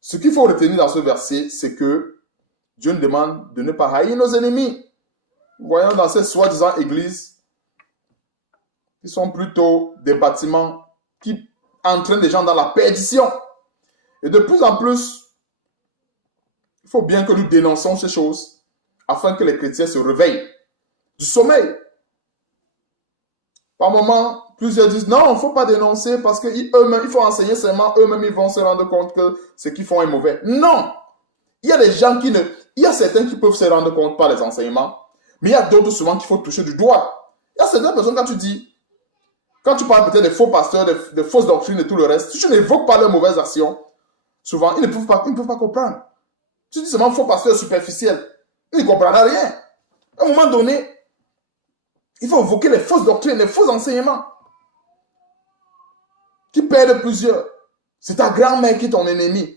Ce qu'il faut retenir dans ce verset, c'est que Dieu nous demande de ne pas haïr nos ennemis. Voyons dans ces soi-disant églises qui sont plutôt des bâtiments qui entraînent les gens dans la perdition. Et de plus en plus, il faut bien que nous dénonçons ces choses afin que les chrétiens se réveillent. du sommeil. Par moment, plusieurs disent, non, il ne faut pas dénoncer parce qu'eux-mêmes, il faut enseigner seulement, eux-mêmes, ils vont se rendre compte que ce qu'ils font est mauvais. Non! Il y a des gens qui ne... Il y a certains qui peuvent se rendre compte par les enseignements, mais il y a d'autres souvent qu'il faut toucher du doigt. Il y a certaines personnes, quand tu parles peut-être des faux pasteurs, des fausses doctrines et tout le reste, si tu n'évoques pas leurs mauvaises actions, souvent, ils ne peuvent pas comprendre. Tu dis seulement faux pasteur superficiel, ils ne comprendront rien. À un moment donné, il faut évoquer les fausses doctrines, les faux enseignements qui perdent plusieurs. C'est ta grand-mère qui est ton ennemi.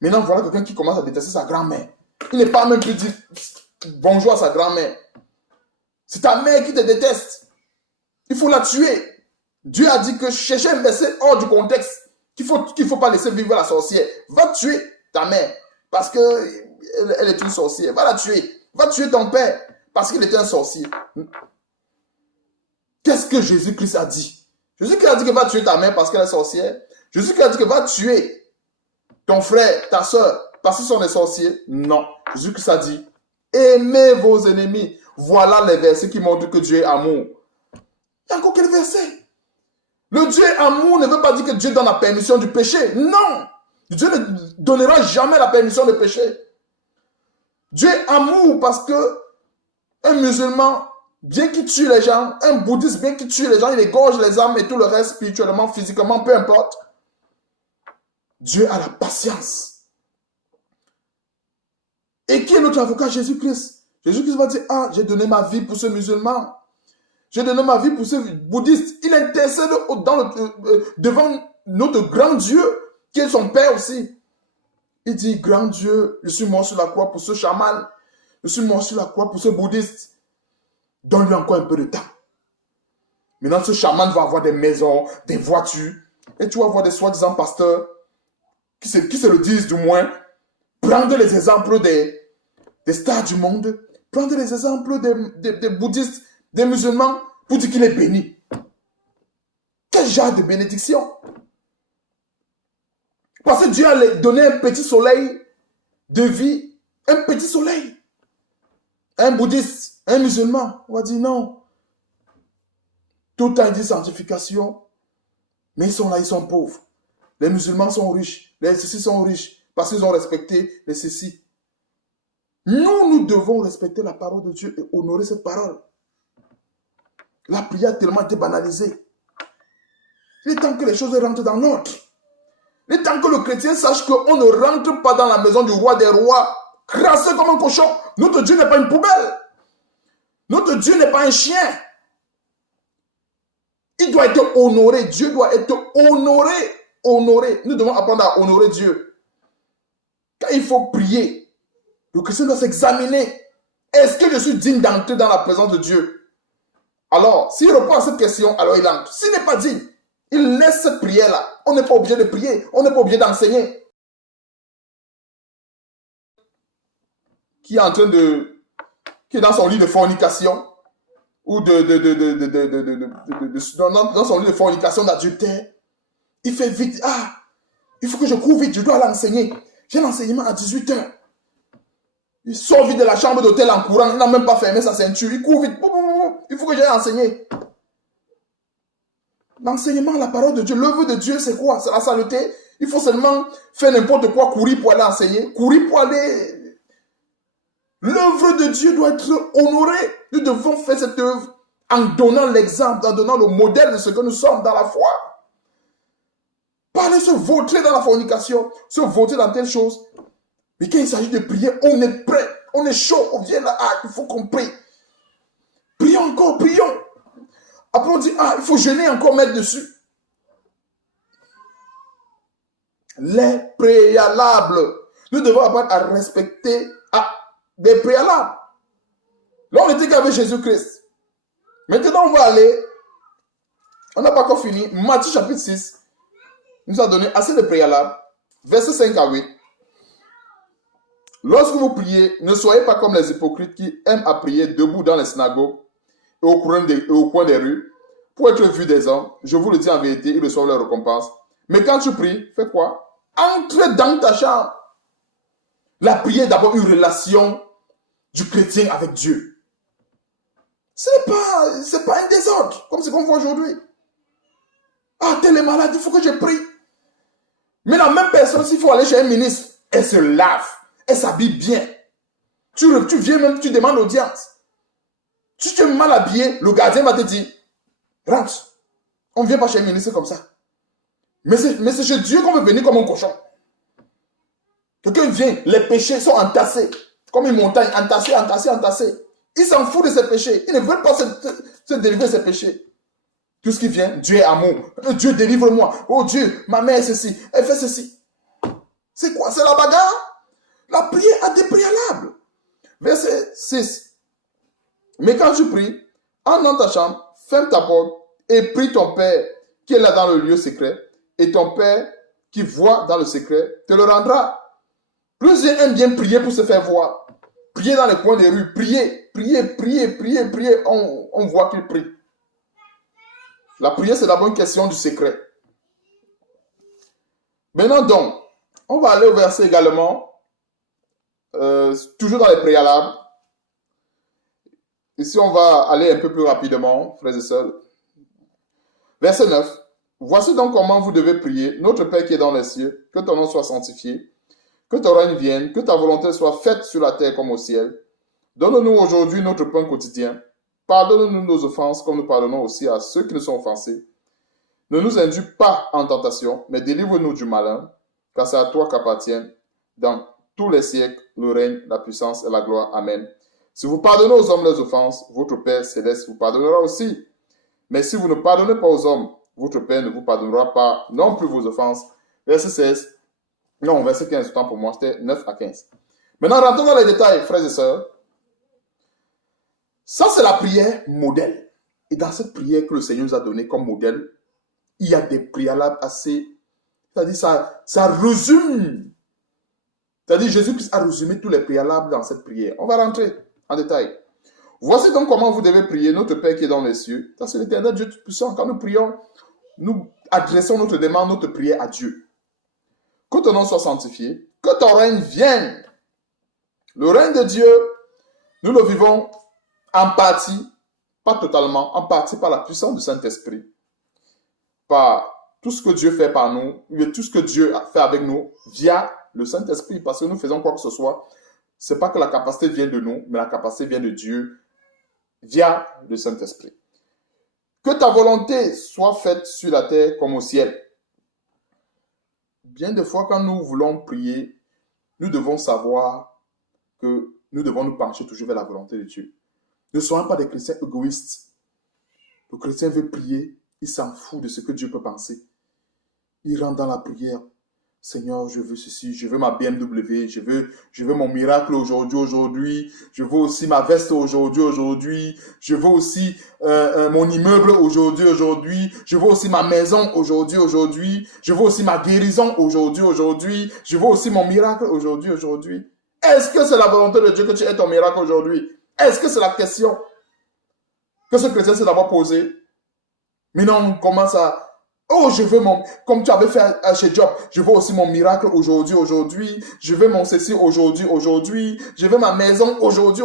Maintenant, voilà quelqu'un qui commence à détester sa grand-mère. Il n'est pas même plus dire bonjour à sa grand-mère. C'est ta mère qui te déteste. Il faut la tuer. Dieu a dit que chercher un verset hors du contexte, qu'il faut pas laisser vivre la sorcière. Va tuer ta mère parce qu'elle est une sorcière. Va la tuer. Va tuer ton père parce qu'il était un sorcier. Qu'est-ce que Jésus-Christ a dit? Jésus-Christ a dit que va tuer ta mère parce qu'elle est sorcière. Jésus-Christ a dit que va tuer ton frère, ta soeur, parce qu'ils sont des sorciers. Non. Jésus-Christ a dit, aimez vos ennemis. Voilà les versets qui montrent que Dieu est amour. Il y a encore quel verset? Le Dieu amour ne veut pas dire que Dieu donne la permission du péché. Non. Dieu ne donnera jamais la permission de pécher. Dieu est amour parce que un musulman, bien qu'il tue les gens, un bouddhiste, bien qu'il tue les gens, il égorge les âmes et tout le reste, spirituellement, physiquement, peu importe. Dieu a la patience. Et qui est notre avocat? Jésus-Christ. Jésus-Christ va dire, ah, j'ai donné ma vie pour ce musulman. J'ai donné ma vie pour ce bouddhiste. Il intercède devant notre grand Dieu, qui est son Père aussi. Il dit, grand Dieu, je suis mort sur la croix pour ce chaman. Je suis mort sur la croix pour ce bouddhiste. Donne-lui encore un peu de temps. Maintenant, ce chaman va avoir des maisons, des voitures. Et tu vas voir des soi-disant pasteurs qui se le disent du moins. Prendre les exemples des stars du monde. Prendre les exemples des bouddhistes, des musulmans, pour dire qu'il est béni. Quel genre de bénédiction? Parce que Dieu a donné un petit soleil de vie. Un petit soleil. Un bouddhiste, un musulman, on va dire non. Tout a une sanctification, mais ils sont là, ils sont pauvres. Les musulmans sont riches, les ceci sont riches, parce qu'ils ont respecté les ceci. Nous devons respecter la parole de Dieu et honorer cette parole. La prière a tellement été banalisée. Il est temps que les choses rentrent dans l'ordre. Il est temps que le chrétien sache qu'on ne rentre pas dans la maison du roi des rois, crassé comme un cochon. Notre Dieu n'est pas une poubelle. Notre Dieu n'est pas un chien. Il doit être honoré. Dieu doit être honoré. Honoré. Nous devons apprendre à honorer Dieu. Quand il faut prier, le chrétien doit s'examiner. Est-ce que je suis digne d'entrer dans la présence de Dieu? Alors, s'il répond à cette question, alors il entre. S'il n'est pas digne, il laisse cette prière-là. On n'est pas obligé de prier. On n'est pas obligé d'enseigner. Qui est en train de... qui est dans son lit de fornication, ou dans son lit de fornication d'adultère, il fait vite, ah, il faut que je cours vite, je dois l'enseigner. J'ai l'enseignement à 18h. Il sort vite de la chambre d'hôtel en courant, il n'a même pas fermé sa ceinture, il court vite, il faut que j'aille enseigner. L'enseignement, la parole de Dieu, l'œuvre de Dieu, c'est quoi? C'est la saluté. Il faut seulement faire n'importe quoi, courir pour aller enseigner, courir pour aller... L'œuvre de Dieu doit être honorée. Nous devons faire cette œuvre en donnant l'exemple, en donnant le modèle de ce que nous sommes dans la foi. Pas aller se vautrer dans la fornication, se vautrer dans telle chose. Mais quand il s'agit de prier, on est prêt, on est chaud, on vient là, ah, il faut qu'on prie. Prions encore, prions. Après on dit, ah, il faut jeûner encore, mettre dessus. Les préalables. Nous devons apprendre à respecter des préalables. Là, on était qu'avec Jésus-Christ. Maintenant, on va aller, on n'a pas encore fini, Matthieu chapitre 6 nous a donné assez de préalables. Versets 5 à 8. Lorsque vous priez, ne soyez pas comme les hypocrites qui aiment à prier debout dans les synagogues et au coin des rues pour être vus des hommes. Je vous le dis en vérité, ils reçoivent leur récompense. Mais quand tu pries, fais quoi? Entre dans ta chambre. La prière est d'abord une relation du chrétien avec Dieu. C'est pas un désordre, comme ce qu'on voit aujourd'hui. Ah, tel est malade, il faut que je prie. Mais la même personne, s'il faut aller chez un ministre, elle se lave, elle s'habille bien. Tu viens même, tu demandes audience. Si tu es mal habillé, le gardien va te dire, rentre. On ne vient pas chez un ministre comme ça. Mais c'est chez Dieu qu'on veut venir comme un cochon. Quelqu'un vient, les péchés sont entassés, comme une montagne, entassés, entassés, entassés. Ils s'en foutent de ses péchés. Ils ne veulent pas se délivrer de ses péchés. Tout ce qui vient, Dieu est amour. Dieu, délivre-moi. Oh Dieu, ma mère est ceci, elle fait ceci. C'est quoi? C'est la bagarre? La prière a des préalables. Verset 6. Mais quand tu pries, entre dans ta chambre, ferme ta porte et prie ton Père qui est là dans le lieu secret. Et ton Père qui voit dans le secret te le rendra. Plusieurs aiment bien prier pour se faire voir. Prier dans les coins des rues. Prier. On voit qu'ils prient. La prière, c'est d'abord une question du secret. Maintenant donc, on va aller au verset également, toujours dans les préalables. Ici, on va aller un peu plus rapidement, frères et sœurs. Verset 9. Voici donc comment vous devez prier. Notre Père qui est dans les cieux, que ton nom soit sanctifié, que ton règne vienne, que ta volonté soit faite sur la terre comme au ciel. Donne-nous aujourd'hui notre pain quotidien. Pardonne-nous nos offenses comme nous pardonnons aussi à ceux qui nous sont offensés. Ne nous induis pas en tentation, mais délivre-nous du malin, car c'est à toi qu'appartiennent dans tous les siècles le règne, la puissance et la gloire. Amen. Si vous pardonnez aux hommes leurs offenses, votre Père céleste vous pardonnera aussi. Mais si vous ne pardonnez pas aux hommes, votre Père ne vous pardonnera pas non plus vos offenses. Verset 16. Non, verset 15, autant pour moi, c'était 9 à 15. Maintenant, rentrons dans les détails, frères et sœurs. Ça, c'est la prière modèle. Et dans cette prière que le Seigneur nous a donnée comme modèle, il y a des préalables assez... C'est-à-dire, ça résume. C'est-à-dire, Jésus-Christ a résumé tous les préalables dans cette prière. On va rentrer en détail. Voici donc comment vous devez prier notre Père qui est dans les cieux. Ça, c'est l'éternel Dieu Tout-Puissant. Quand nous prions, nous adressons notre demande, notre prière à Dieu. Que ton nom soit sanctifié, que ton règne vienne. Le règne de Dieu, nous le vivons en partie, pas totalement, en partie par la puissance du Saint-Esprit, par tout ce que Dieu fait par nous, tout ce que Dieu a fait avec nous via le Saint-Esprit, parce que nous faisons quoi que ce soit. Ce n'est pas que la capacité vient de nous, mais la capacité vient de Dieu via le Saint-Esprit. Que ta volonté soit faite sur la terre comme au ciel. Bien des fois, quand nous voulons prier, nous devons savoir que nous devons nous pencher toujours vers la volonté de Dieu. Ne soyons pas des chrétiens égoïstes. Le chrétien veut prier, il s'en fout de ce que Dieu peut penser. Il rentre dans la prière. Seigneur, je veux ceci, je veux ma BMW, je veux mon miracle aujourd'hui, je veux aussi ma veste aujourd'hui, je veux aussi mon immeuble aujourd'hui, je veux aussi ma maison aujourd'hui, je veux aussi ma guérison aujourd'hui, je veux aussi mon miracle aujourd'hui. Est-ce que c'est la volonté de Dieu que tu aies ton miracle aujourd'hui? Est-ce que c'est la question que ce chrétien s'est d'abord posée? Mais non, on commence à... Oh, je veux mon... Comme tu avais fait chez Job, je veux aussi mon miracle aujourd'hui. Je veux mon ceci aujourd'hui. Je veux ma maison aujourd'hui.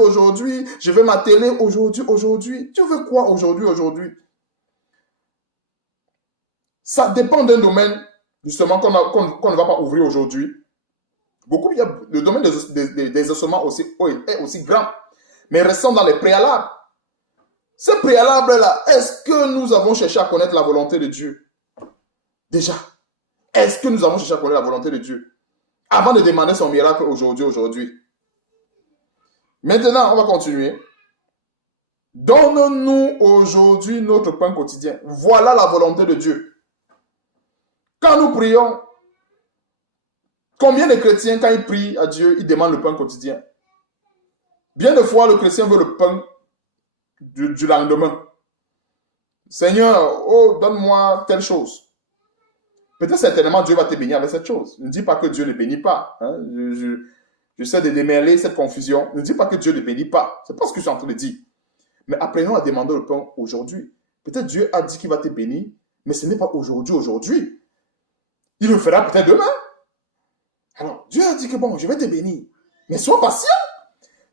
Je veux ma télé aujourd'hui. Tu veux quoi aujourd'hui? Ça dépend d'un domaine, justement, qu'on ne va pas ouvrir aujourd'hui. Il y a le domaine des ossements aussi, est aussi grand. Mais restons dans les préalables. Ces préalables-là, est-ce que nous avons cherché à connaître la volonté de Dieu? Déjà, est-ce que nous avons cherché à connaître la volonté de Dieu avant de demander son miracle aujourd'hui? Maintenant, on va continuer. Donne-nous aujourd'hui notre pain quotidien. Voilà la volonté de Dieu. Quand nous prions, combien de chrétiens, quand ils prient à Dieu, ils demandent le pain quotidien? Bien de fois, le chrétien veut le pain du lendemain. Seigneur, oh, donne-moi telle chose. Peut-être certainement Dieu va te bénir avec cette chose. Ne dis pas que Dieu ne bénit pas. Hein? J'essaie de démêler cette confusion. Ne dis pas que Dieu ne bénit pas. C'est pas ce que je suis en train de dire. Mais apprenons à demander le pain aujourd'hui. Peut-être Dieu a dit qu'il va te bénir, mais ce n'est pas aujourd'hui. Il le fera peut-être demain. Alors, Dieu a dit que bon, je vais te bénir. Mais sois patient.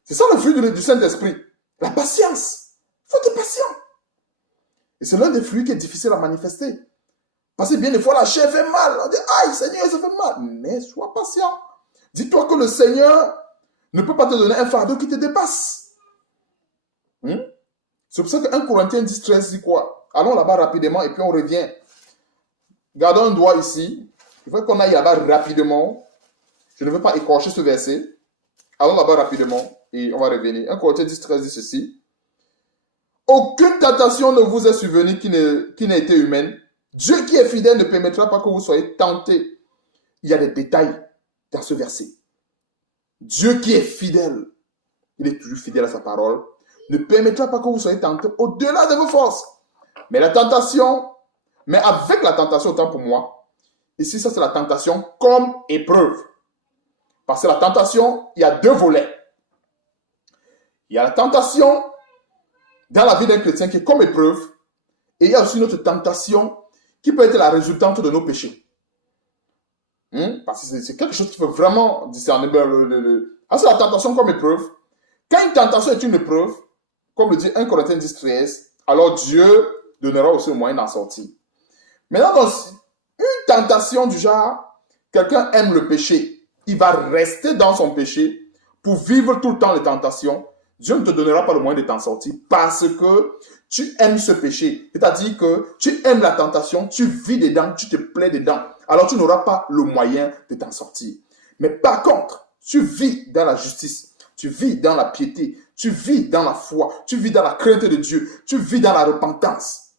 C'est ça le fruit du Saint-Esprit. La patience. faut être patient. Et c'est l'un des fruits qui est difficile à manifester. Parce que bien des fois, la chair fait mal. On dit, aïe, Seigneur, ça fait mal. Mais sois patient. Dis-toi que le Seigneur ne peut pas te donner un fardeau qui te dépasse. C'est pour ça que 1 Corinthiens 10, 13 dit quoi? Allons là-bas rapidement et puis on revient. Gardons un doigt ici. Il faut qu'on aille là-bas rapidement. Je ne veux pas écorcher ce verset. Allons là-bas rapidement et on va revenir. 1 Corinthiens 10, 13 dit ceci. Aucune tentation ne vous est survenue qui n'a été humaine. Dieu qui est fidèle ne permettra pas que vous soyez tentés. Il y a des détails dans ce verset. Dieu qui est fidèle, il est toujours fidèle à sa parole, ne permettra pas que vous soyez tentés au-delà de vos forces. Mais la tentation, mais avec la tentation, autant pour moi, ici ça c'est la tentation comme épreuve. Parce que la tentation, il y a deux volets. Il y a la tentation dans la vie d'un chrétien qui est comme épreuve, et il y a aussi une autre tentation qui peut être la résultante de nos péchés. Parce que c'est quelque chose qui faut vraiment discerner. C'est la tentation comme épreuve. Quand une tentation est une épreuve, comme le dit 1 Corinthiens 10, 13, alors Dieu donnera aussi le moyen d'en sortir. Maintenant, dans une tentation du genre, quelqu'un aime le péché, il va rester dans son péché pour vivre tout le temps les tentations. Dieu ne te donnera pas le moyen de t'en sortir parce que tu aimes ce péché. C'est-à-dire que tu aimes la tentation, tu vis dedans, tu te plais dedans. Alors tu n'auras pas le moyen de t'en sortir. Mais par contre, tu vis dans la justice, tu vis dans la piété, tu vis dans la foi, tu vis dans la crainte de Dieu, tu vis dans la repentance.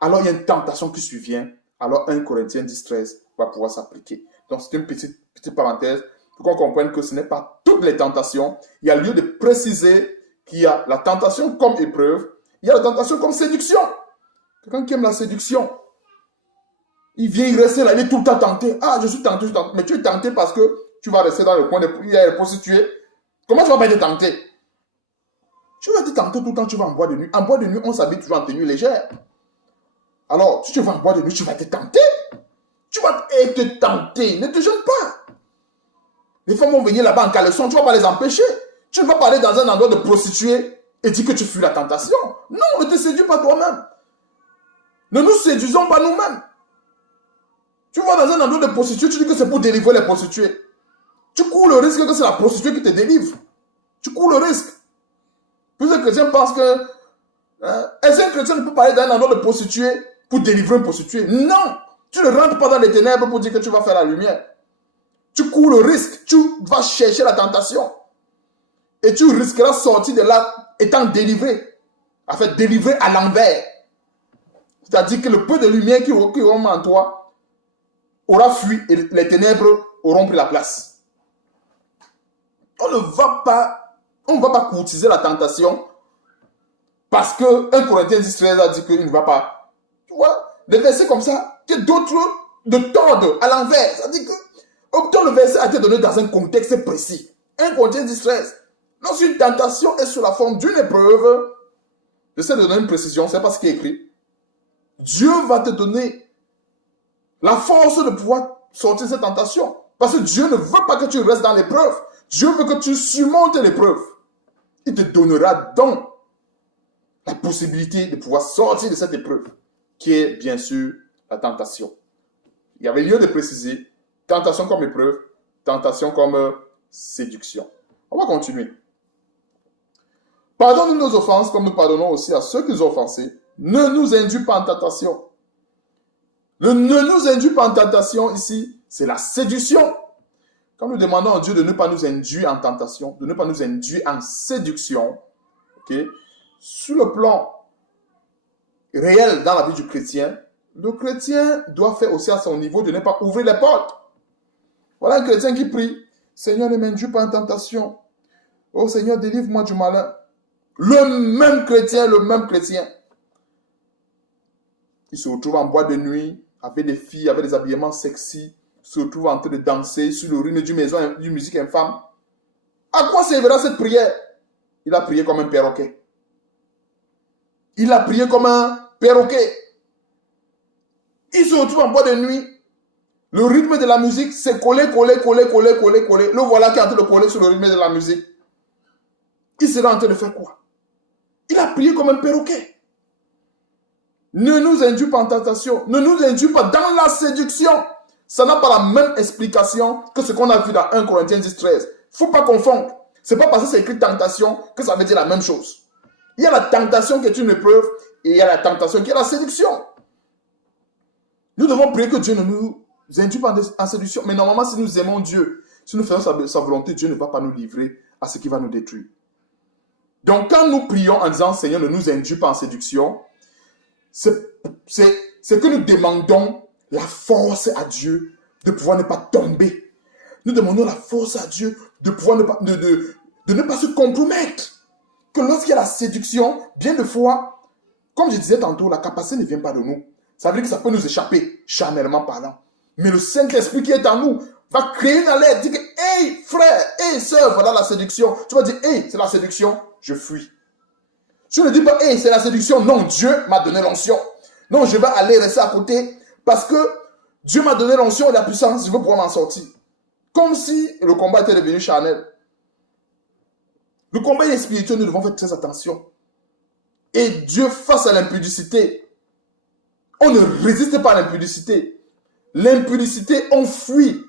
Alors il y a une tentation qui survient. Alors 1 Corinthiens 10, 13 va pouvoir s'appliquer. Donc c'est une petite parenthèse pour qu'on comprenne que ce n'est pas toutes les tentations. Il y a lieu de préciser qu'il y a la tentation comme épreuve, il y a la tentation comme séduction. Quelqu'un qui aime la séduction, il vient, il reste là, il est tout le temps tenté. Ah, je suis tenté, mais tu es tenté parce que tu vas rester dans le coin, il y a les prostituées. Comment tu vas pas être tenté? Tu vas être tenté tout le temps, tu vas en boîte de nuit. En boîte de nuit, on s'habille toujours en tenue légère. Alors, si tu vas en boîte de nuit, tu vas être tenté. Tu vas être tenté, ne te gêne pas. Les femmes vont venir là-bas en caleçon, tu ne vas pas les empêcher. Tu ne vas pas aller dans un endroit de prostituée et dire que tu fuis la tentation. Non, ne te séduis pas toi-même. Ne nous séduisons pas nous-mêmes. Tu vas dans un endroit de prostituée, tu dis que c'est pour délivrer les prostituées. Tu cours le risque que c'est la prostituée qui te délivre. Tu cours le risque. Plusieurs chrétiens pensent que est-ce qu'un chrétien ne peut pas aller dans un endroit de prostituée pour délivrer une prostituée? Non. Tu ne rentres pas dans les ténèbres pour dire que tu vas faire la lumière. Tu cours le risque. Tu vas chercher la tentation. Et tu risqueras de sortir de là étant délivré. En fait, délivré à l'envers. C'est-à-dire que le peu de lumière qui aura en toi aura fui et les ténèbres auront pris la place. On ne va pas courtiser la tentation parce que 1 Corinthiens 10, 13 a dit qu'il ne va pas. Tu vois, des versets comme ça, que d'autres de tordent à l'envers. C'est-à-dire que le verset a été donné dans un contexte précis. 1 Corinthiens 10, 13. Lorsqu'une tentation est sous la forme d'une épreuve, j'essaie de donner une précision, c'est pas ce qui est écrit. Dieu va te donner la force de pouvoir sortir de cette tentation. Parce que Dieu ne veut pas que tu restes dans l'épreuve. Dieu veut que tu surmontes l'épreuve. Il te donnera donc la possibilité de pouvoir sortir de cette épreuve, qui est bien sûr la tentation. Il y avait lieu de préciser, tentation comme épreuve, tentation comme séduction. On va continuer. Pardonne-nous nos offenses comme nous pardonnons aussi à ceux qui nous ont offensés. Ne nous induis pas en tentation. Le ne nous induis pas en tentation ici, c'est la séduction. Quand nous demandons à Dieu de ne pas nous induire en tentation, de ne pas nous induire en séduction, okay, sur le plan réel dans la vie du chrétien, le chrétien doit faire aussi à son niveau de ne pas ouvrir les portes. Voilà un chrétien qui prie, Seigneur, ne m'induis pas en tentation. Oh Seigneur, délivre-moi du malin. Le même chrétien, il se retrouve en boîte de nuit, avec des filles, avec des habillements sexy, se retrouve en train de danser sur le rythme d'une musique infâme. À quoi servira cette prière? Il a prié comme un perroquet. Il a prié comme un perroquet. Il se retrouve en boîte de nuit. Le rythme de la musique, c'est coller. Le voilà qui est en train de coller sur le rythme de la musique. Il sera en train de faire quoi? Il a prié comme un perroquet. Ne nous induis pas en tentation. Ne nous induis pas dans la séduction. Ça n'a pas la même explication que ce qu'on a vu dans 1 Corinthiens 10, 13. Il ne faut pas confondre. Ce n'est pas parce que c'est écrit tentation que ça veut dire la même chose. Il y a la tentation qui est une épreuve et il y a la tentation qui est la séduction. Nous devons prier que Dieu ne nous induise pas en séduction. Mais normalement, si nous aimons Dieu, si nous faisons sa volonté, Dieu ne va pas nous livrer à ce qui va nous détruire. Donc, quand nous prions en disant, Seigneur, ne nous induis pas en séduction, c'est que nous demandons la force à Dieu de pouvoir ne pas tomber. Nous demandons la force à Dieu de pouvoir de ne pas se compromettre. Que lorsqu'il y a la séduction, bien de fois, comme je disais tantôt, la capacité ne vient pas de nous. Ça veut dire que ça peut nous échapper, charnellement parlant. Mais le Saint-Esprit qui est en nous va créer une alerte, dire que, hey frère, hey sœur, voilà la séduction. Tu vas dire, hey, c'est la séduction, je fuis. Je ne dis pas, hey, c'est la séduction. Non, Dieu m'a donné l'onction. Non, je vais aller rester à côté parce que Dieu m'a donné l'onction et la puissance, je veux pouvoir m'en sortir. Comme si le combat était devenu charnel. Le combat est spirituel, nous devons faire très attention. Et Dieu, face à l'impudicité, on ne résiste pas à l'impudicité. L'impudicité, on fuit.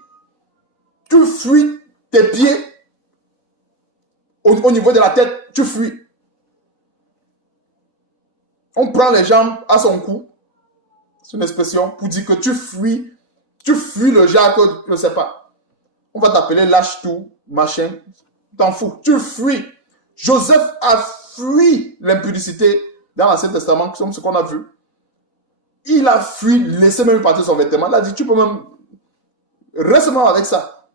Tu fuis tes pieds au niveau de la tête, tu fuis. On prend les jambes à son cou. C'est une expression pour dire que tu fuis le genre que je ne sais pas. On va t'appeler lâche tout, machin. T'en fous. Tu fuis. Joseph a fui l'impudicité dans l'Ancien Testament, comme ce qu'on a vu. Il a fui, laissé même partir son vêtement. Il a dit, tu peux même... Reste même avec ça.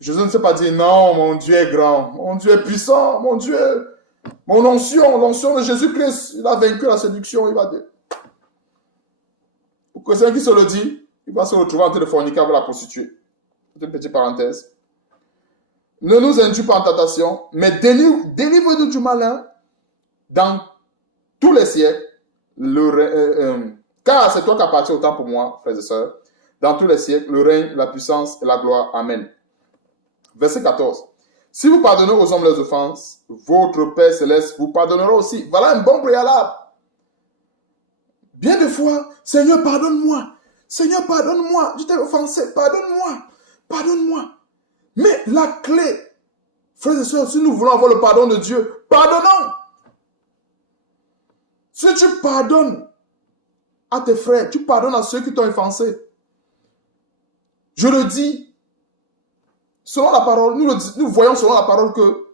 Joseph ne s'est pas dit, non, mon Dieu est grand, mon Dieu est puissant, mon Dieu est... Mon onction, l'onction de Jésus-Christ, il a vaincu la séduction, il va dire. Pour que celui qui se le dit, il va se retrouver en train de forniquer avec la prostituée. C'est une petite parenthèse. Ne nous induis pas en tentation, mais délivre-nous du malin dans tous les siècles. Car c'est toi qui appartiens autant pour moi, frères et sœurs, dans tous les siècles, le règne, la puissance et la gloire. Amen. Verset 14. Si vous pardonnez aux hommes leurs offenses, votre Père Céleste vous pardonnera aussi. Voilà un bon préalable. Bien des fois, Seigneur, pardonne-moi. Seigneur, pardonne-moi. Je t'ai offensé. Pardonne-moi. Pardonne-moi. Mais la clé, frères et sœurs, si nous voulons avoir le pardon de Dieu, pardonnons. Si tu pardonnes à tes frères, tu pardonnes à ceux qui t'ont offensé. Je le dis, selon la parole, nous voyons selon la parole que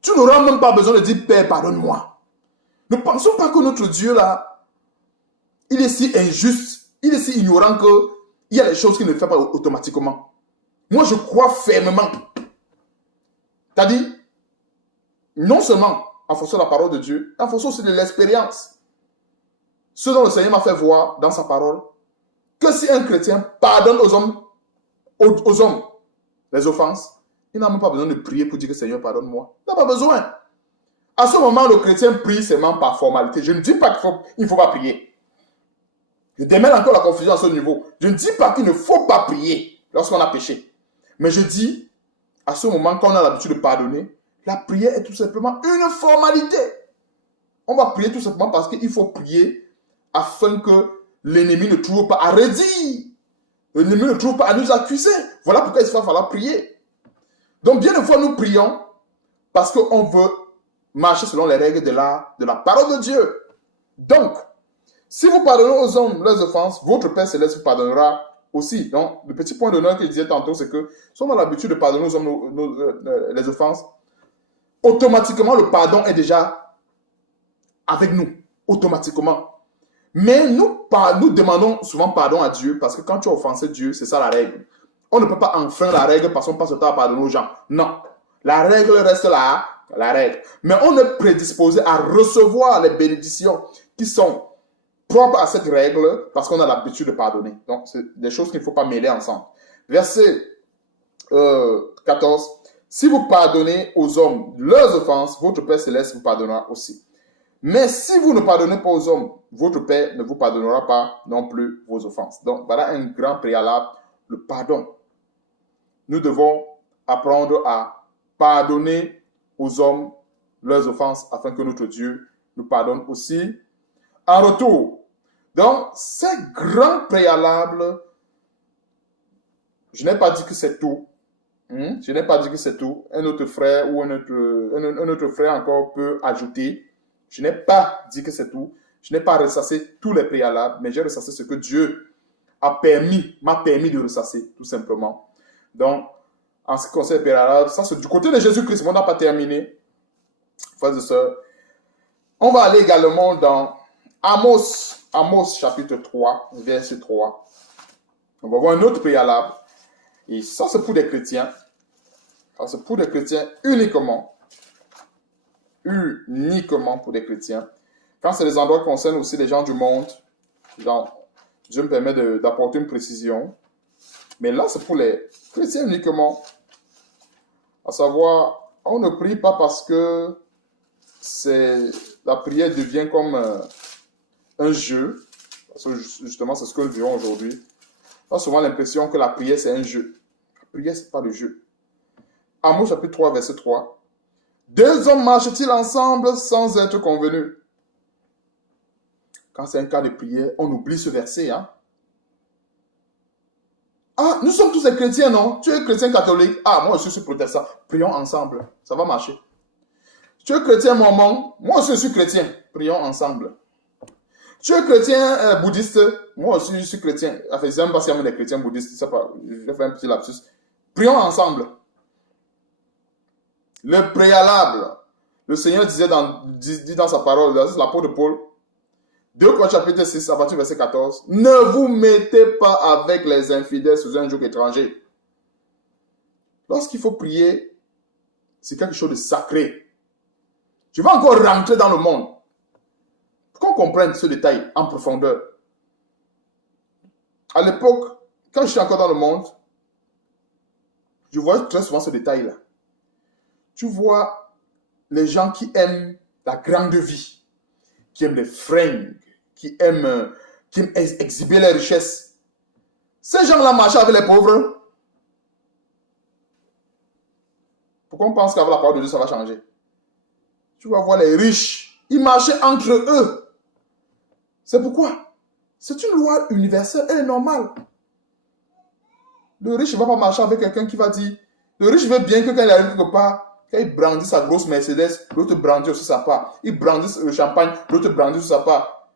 tu n'auras même pas besoin de dire Père, pardonne-moi. Ne pensons pas que notre Dieu là, il est si injuste, il est si ignorant qu'il y a des choses qu'il ne fait pas automatiquement. Moi, je crois fermement. C'est-à-dire, non seulement en fonction de la parole de Dieu, en fonction aussi de l'expérience. Ce dont le Seigneur m'a fait voir dans sa parole, que si un chrétien pardonne aux hommes les offenses, il n'a même pas besoin de prier pour dire que Seigneur, pardonne-moi. Il n'a pas besoin. À ce moment, le chrétien prie seulement par formalité. Je ne dis pas qu'il ne faut pas prier. Je démêle encore la confusion à ce niveau. Je ne dis pas qu'il ne faut pas prier lorsqu'on a péché. Mais je dis, à ce moment, quand on a l'habitude de pardonner, la prière est tout simplement une formalité. On va prier tout simplement parce qu'il faut prier afin que l'ennemi ne trouve pas à redire. L'ennemi ne trouve pas à nous accuser. Voilà pourquoi il va falloir prier. Donc, bien des fois, nous prions parce qu'on veut marcher selon les règles de la parole de Dieu. Donc, si vous pardonnez aux hommes leurs offenses, votre Père Céleste vous pardonnera aussi. Donc, le petit point d'honneur que je disais tantôt, c'est que si on a l'habitude de pardonner aux hommes les offenses, automatiquement, le pardon est déjà avec nous. Automatiquement. Mais nous demandons souvent pardon à Dieu parce que quand tu as offensé Dieu, c'est ça la règle. On ne peut pas enfreindre la règle parce qu'on passe le temps à pardonner aux gens. Non. La règle reste là, la règle. Mais on est prédisposé à recevoir les bénédictions qui sont propres à cette règle parce qu'on a l'habitude de pardonner. Donc, c'est des choses qu'il ne faut pas mêler ensemble. Verset 14. Si vous pardonnez aux hommes leurs offenses, votre Père Céleste vous pardonnera aussi. Mais si vous ne pardonnez pas aux hommes, votre Père ne vous pardonnera pas non plus vos offenses. Donc, voilà un grand préalable, le pardon. Nous devons apprendre à pardonner aux hommes leurs offenses, afin que notre Dieu nous pardonne aussi en retour. Donc, ces grands préalables, je n'ai pas dit que c'est tout. Je n'ai pas dit que c'est tout. Un autre frère ou un autre frère encore peut ajouter. Je n'ai pas dit que c'est tout. Je n'ai pas ressassé tous les préalables, mais j'ai ressassé ce que Dieu m'a permis de ressasser, tout simplement. Donc, en ce qui concerne les préalables, ça c'est du côté de Jésus-Christ, mais on n'a pas terminé. Frères et sœurs, on va aller également dans Amos chapitre 3, verset 3. On va voir un autre préalable. Et ça, c'est pour des chrétiens. Ça, c'est pour des chrétiens uniquement. Uniquement pour des chrétiens. Quand c'est des endroits qui concernent aussi les gens du monde, Dieu me permet d'apporter une précision. Mais là, c'est pour les chrétiens uniquement. À savoir, on ne prie pas parce que la prière devient comme un jeu. Parce que justement, c'est ce que nous vivons aujourd'hui. On a souvent l'impression que la prière, c'est un jeu. La prière, ce n'est pas le jeu. Amos chapitre 3, verset 3. Deux hommes marchent-ils ensemble sans être convenus? Quand c'est un cas de prière, on oublie ce verset. Hein? Ah, nous sommes tous des chrétiens, non? Tu es chrétien catholique. Ah, moi aussi, je suis protestant. Prions ensemble. Ça va marcher. Tu es chrétien mormon. Moi aussi, je suis chrétien. Prions ensemble. Tu es chrétien bouddhiste. Moi aussi, je suis chrétien. Enfin, je n'aime pas s'il y a des chrétiens bouddhistes. Je vais faire un petit lapsus. Prions ensemble. Le préalable. Le Seigneur dit dans sa parole, c'est l'apôtre de Paul, 2 Corinthiens chapitre 6, à partir du verset 14. Ne vous mettez pas avec les infidèles sous un joug étranger. Lorsqu'il faut prier, c'est quelque chose de sacré. Je vais encore rentrer dans le monde. Pour qu'on comprenne ce détail en profondeur. À l'époque, quand je suis encore dans le monde, je vois très souvent ce détail-là. Tu vois les gens qui aiment la grande vie, qui aiment les fringues, qui aiment exhiber les richesses. Ces gens-là marchent avec les pauvres. Pourquoi on pense qu'avec la parole de Dieu, ça va changer? Tu vas voir les riches, ils marchaient entre eux. C'est pourquoi? C'est une loi universelle, elle est normale. Le riche ne va pas marcher avec quelqu'un qui va dire... Le riche veut bien que quand il arrive quelque part, quand il brandit sa grosse Mercedes, l'autre brandit aussi sa part. Il brandit le champagne, l'autre brandit aussi sa part.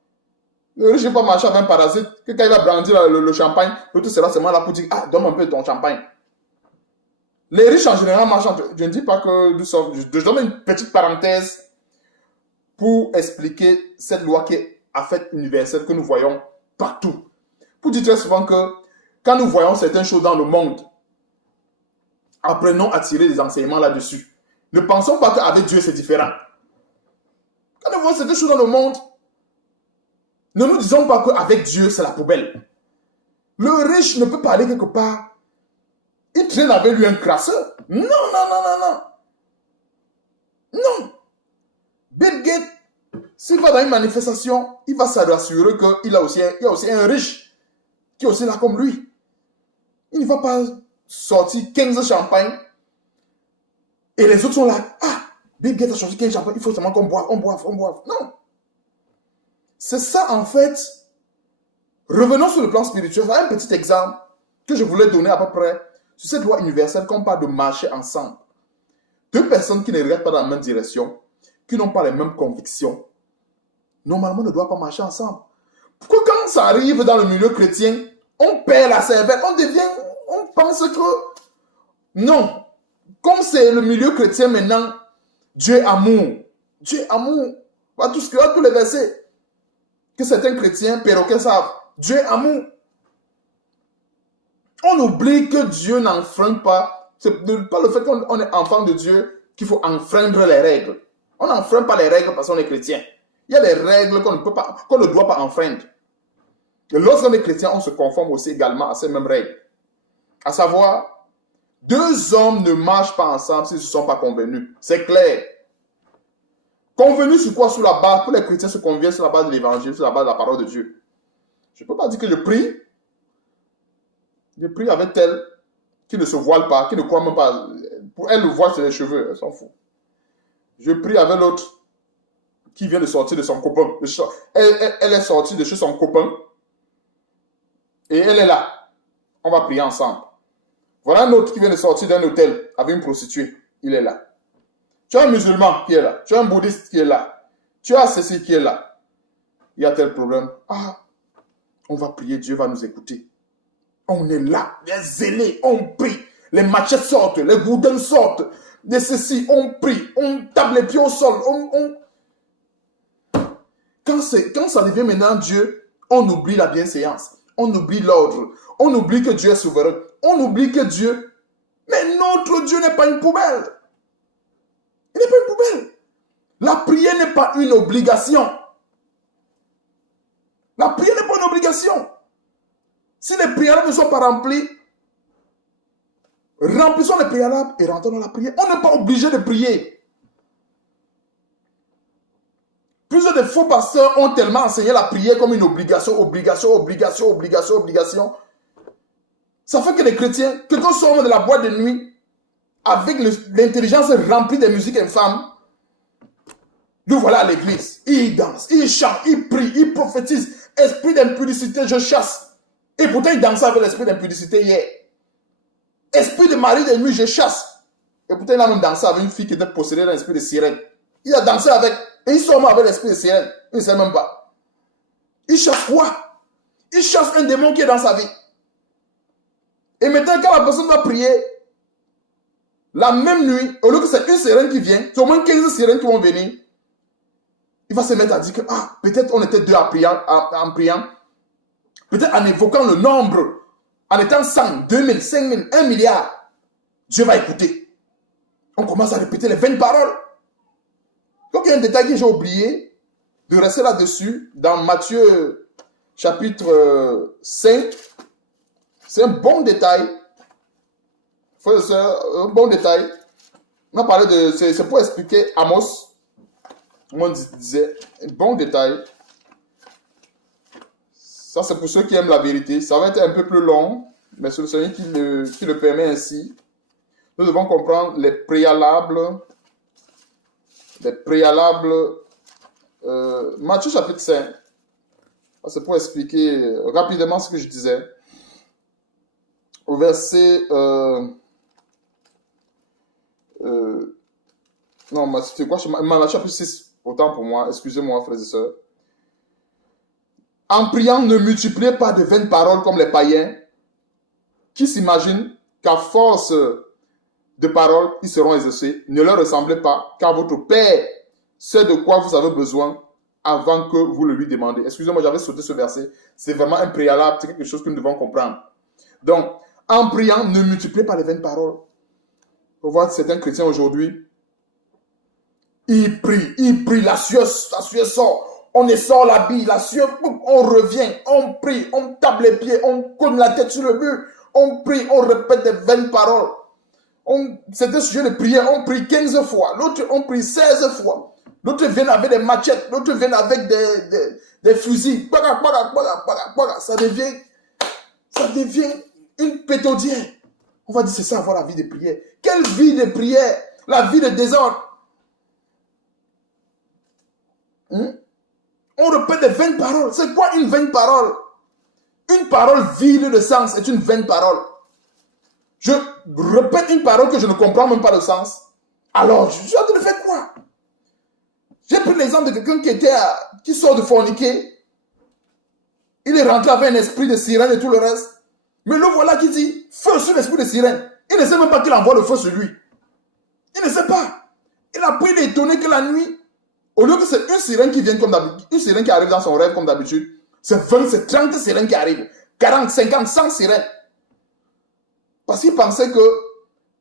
Le riche ne va pas marcher avec un parasite, que quand il va brandir le champagne, l'autre sera seulement là pour dire, ah, donne un peu de ton champagne. Les riches en général marchent entre eux. Je ne dis pas que nous sommes... Je donne une petite parenthèse pour expliquer cette loi qui est en fait universelle, que nous voyons partout. Pour dire très souvent que quand nous voyons certaines choses dans le monde, apprenons à tirer des enseignements là-dessus. Ne pensons pas qu'avec Dieu c'est différent. Quand nous voyons certaines choses dans le monde, ne nous disons pas qu'avec Dieu c'est la poubelle. Le riche ne peut pas aller quelque part. Il traîne avec lui un crasseur. Non, non, non, non, non. Non. Bill Gates, s'il va dans une manifestation, il va s'assurer qu'il y a aussi un riche qui est aussi là comme lui. Il ne va pas sortir 15 champagnes et les autres sont là. Ah, Bill Gates a sorti 15 champagnes, il faut seulement qu'on boive, on boive, on boive. Non. C'est ça en fait. Revenons sur le plan spirituel. C'est un petit exemple que je voulais donner à peu près sur cette loi universelle qu'on parle de marcher ensemble. Deux personnes qui ne regardent pas dans la même direction, qui n'ont pas les mêmes convictions, normalement ne doivent pas marcher ensemble. Pourquoi quand ça arrive dans le milieu chrétien, on perd la cervelle, on pense que non. Comme c'est le milieu chrétien maintenant, Dieu est amour. Dieu est amour. Voilà tous les versets que certains chrétiens perroquets savent. Dieu est amour. On oublie que Dieu n'enfreint pas. C'est pas le fait qu'on est enfant de Dieu qu'il faut enfreindre les règles. On n'enfreint pas les règles parce qu'on est chrétien. Il y a des règles qu'on ne doit pas enfreindre. Et lorsqu'on est chrétien, on se conforme aussi également à ces mêmes règles. À savoir, deux hommes ne marchent pas ensemble s'ils ne se sont pas convenus. C'est clair. Convenus sur quoi? Sur la base, pour les chrétiens se conviennent sur la base de l'évangile, sur la base de la parole de Dieu. Je ne peux pas dire que je prie. Je prie avec elle qui ne se voile pas, qui ne croit même pas. Pour elle, le voile, c'est les cheveux. Elle s'en fout. Je prie avec l'autre qui vient de sortir de son copain. Elle est sortie de chez son copain et elle est là. On va prier ensemble. Voilà un autre qui vient de sortir d'un hôtel avec une prostituée. Il est là. Tu as un musulman qui est là. Tu as un bouddhiste qui est là. Tu as ceci qui est là. Il y a tel problème. Ah, on va prier, Dieu va nous écouter. On est là, les zélés, on prie. Les machettes sortent, les gourdins sortent. De ceci, on prie. On tape les pieds au sol. Quand ça devient maintenant Dieu, on oublie la bienséance. On oublie l'ordre. On oublie que Dieu est souverain. On oublie que Dieu... Mais notre Dieu n'est pas une poubelle. Il n'est pas une poubelle. La prière n'est pas une obligation. La prière n'est pas une obligation. Si les préalables ne sont pas remplis, remplissons les préalables et rentrons dans la prière. On n'est pas obligé de prier. Plusieurs des faux pasteurs ont tellement enseigné la prière comme une obligation, obligation, obligation, obligation, obligation. Ça fait que les chrétiens, quelqu'un sort de la boîte de nuit avec l'intelligence remplie des musiques infâmes. Nous voilà à l'église. Il danse, il chante, il prie, il prophétise. Esprit d'impudicité, je chasse. Et pourtant, il dansait avec l'esprit d'impudicité hier. Esprit de mari de nuit, je chasse. Et pourtant, il a même dansé avec une fille qui était possédée d'un esprit de sirène. Il a dansé avec. Et il sort avec l'esprit de sirène. Il ne sait même pas. Il chasse quoi? Il chasse un démon qui est dans sa vie. Et maintenant, quand la personne va prier, la même nuit, au lieu que c'est une sirène qui vient, c'est au moins 15 sirènes qui vont venir. Il va se mettre à dire que, peut-être on était deux en priant. Peut-être en évoquant le nombre, en étant 100, 2000, 5000, 1 milliard, Dieu va écouter. On commence à répéter les 20 paroles. Donc il y a un détail que j'ai oublié de rester là-dessus, dans Matthieu chapitre 5. C'est un bon détail. C'est un bon détail. On a parlé de... C'est pour expliquer Amos. On disait, un bon détail. Ça, c'est pour ceux qui aiment la vérité. Ça va être un peu plus long, mais c'est le Seigneur qui le permet ainsi. Nous devons comprendre les préalables. Matthieu chapitre 5. C'est pour expliquer rapidement ce que je disais. Au verset... non, c'était quoi? Matthieu chapitre 6. Autant pour moi. Excusez-moi, frères et sœurs. En priant, ne multipliez pas de vaines paroles comme les païens qui s'imaginent qu'à force de paroles, ils seront exaucés. Ne leur ressemblez pas, car votre Père sait de quoi vous avez besoin avant que vous le lui demandiez. Excusez-moi, j'avais sauté ce verset. C'est vraiment un préalable, c'est quelque chose que nous devons comprendre. Donc, en priant, ne multipliez pas les vaines paroles. Vous voyez certains chrétiens aujourd'hui, ils prient, la sueur sort. On sort l'habit, la sueur, on revient, on prie, on tape les pieds, on cogne la tête sur le mur, on prie, on répète des vaines paroles. C'est un sujet de prière, on prie 15 fois, l'autre on prie 16 fois. L'autre vient avec des machettes, l'autre vient avec des fusils. Ça devient une pétodière. On va dire c'est ça avoir la vie de prière. Quelle vie de prière? La vie de désordre. On répète des vaines paroles. C'est quoi une vaine parole? Une parole vide de sens est une vaine parole. Je répète une parole que je ne comprends même pas le sens. Alors, je suis en train de faire quoi? J'ai pris l'exemple de quelqu'un qui sort de forniquer. Il est rentré avec un esprit de sirène et tout le reste. Mais le voilà qui dit feu sur l'esprit de sirène. Il ne sait même pas qu'il envoie le feu sur lui. Il ne sait pas. Il a pris l'étonné que la nuit, au lieu que c'est une sirène qui vient comme d'habitude, une sirène qui arrive dans son rêve comme d'habitude, c'est 20, c'est 30 sirènes qui arrivent. 40, 50, 100 sirènes. Parce qu'il pensait que,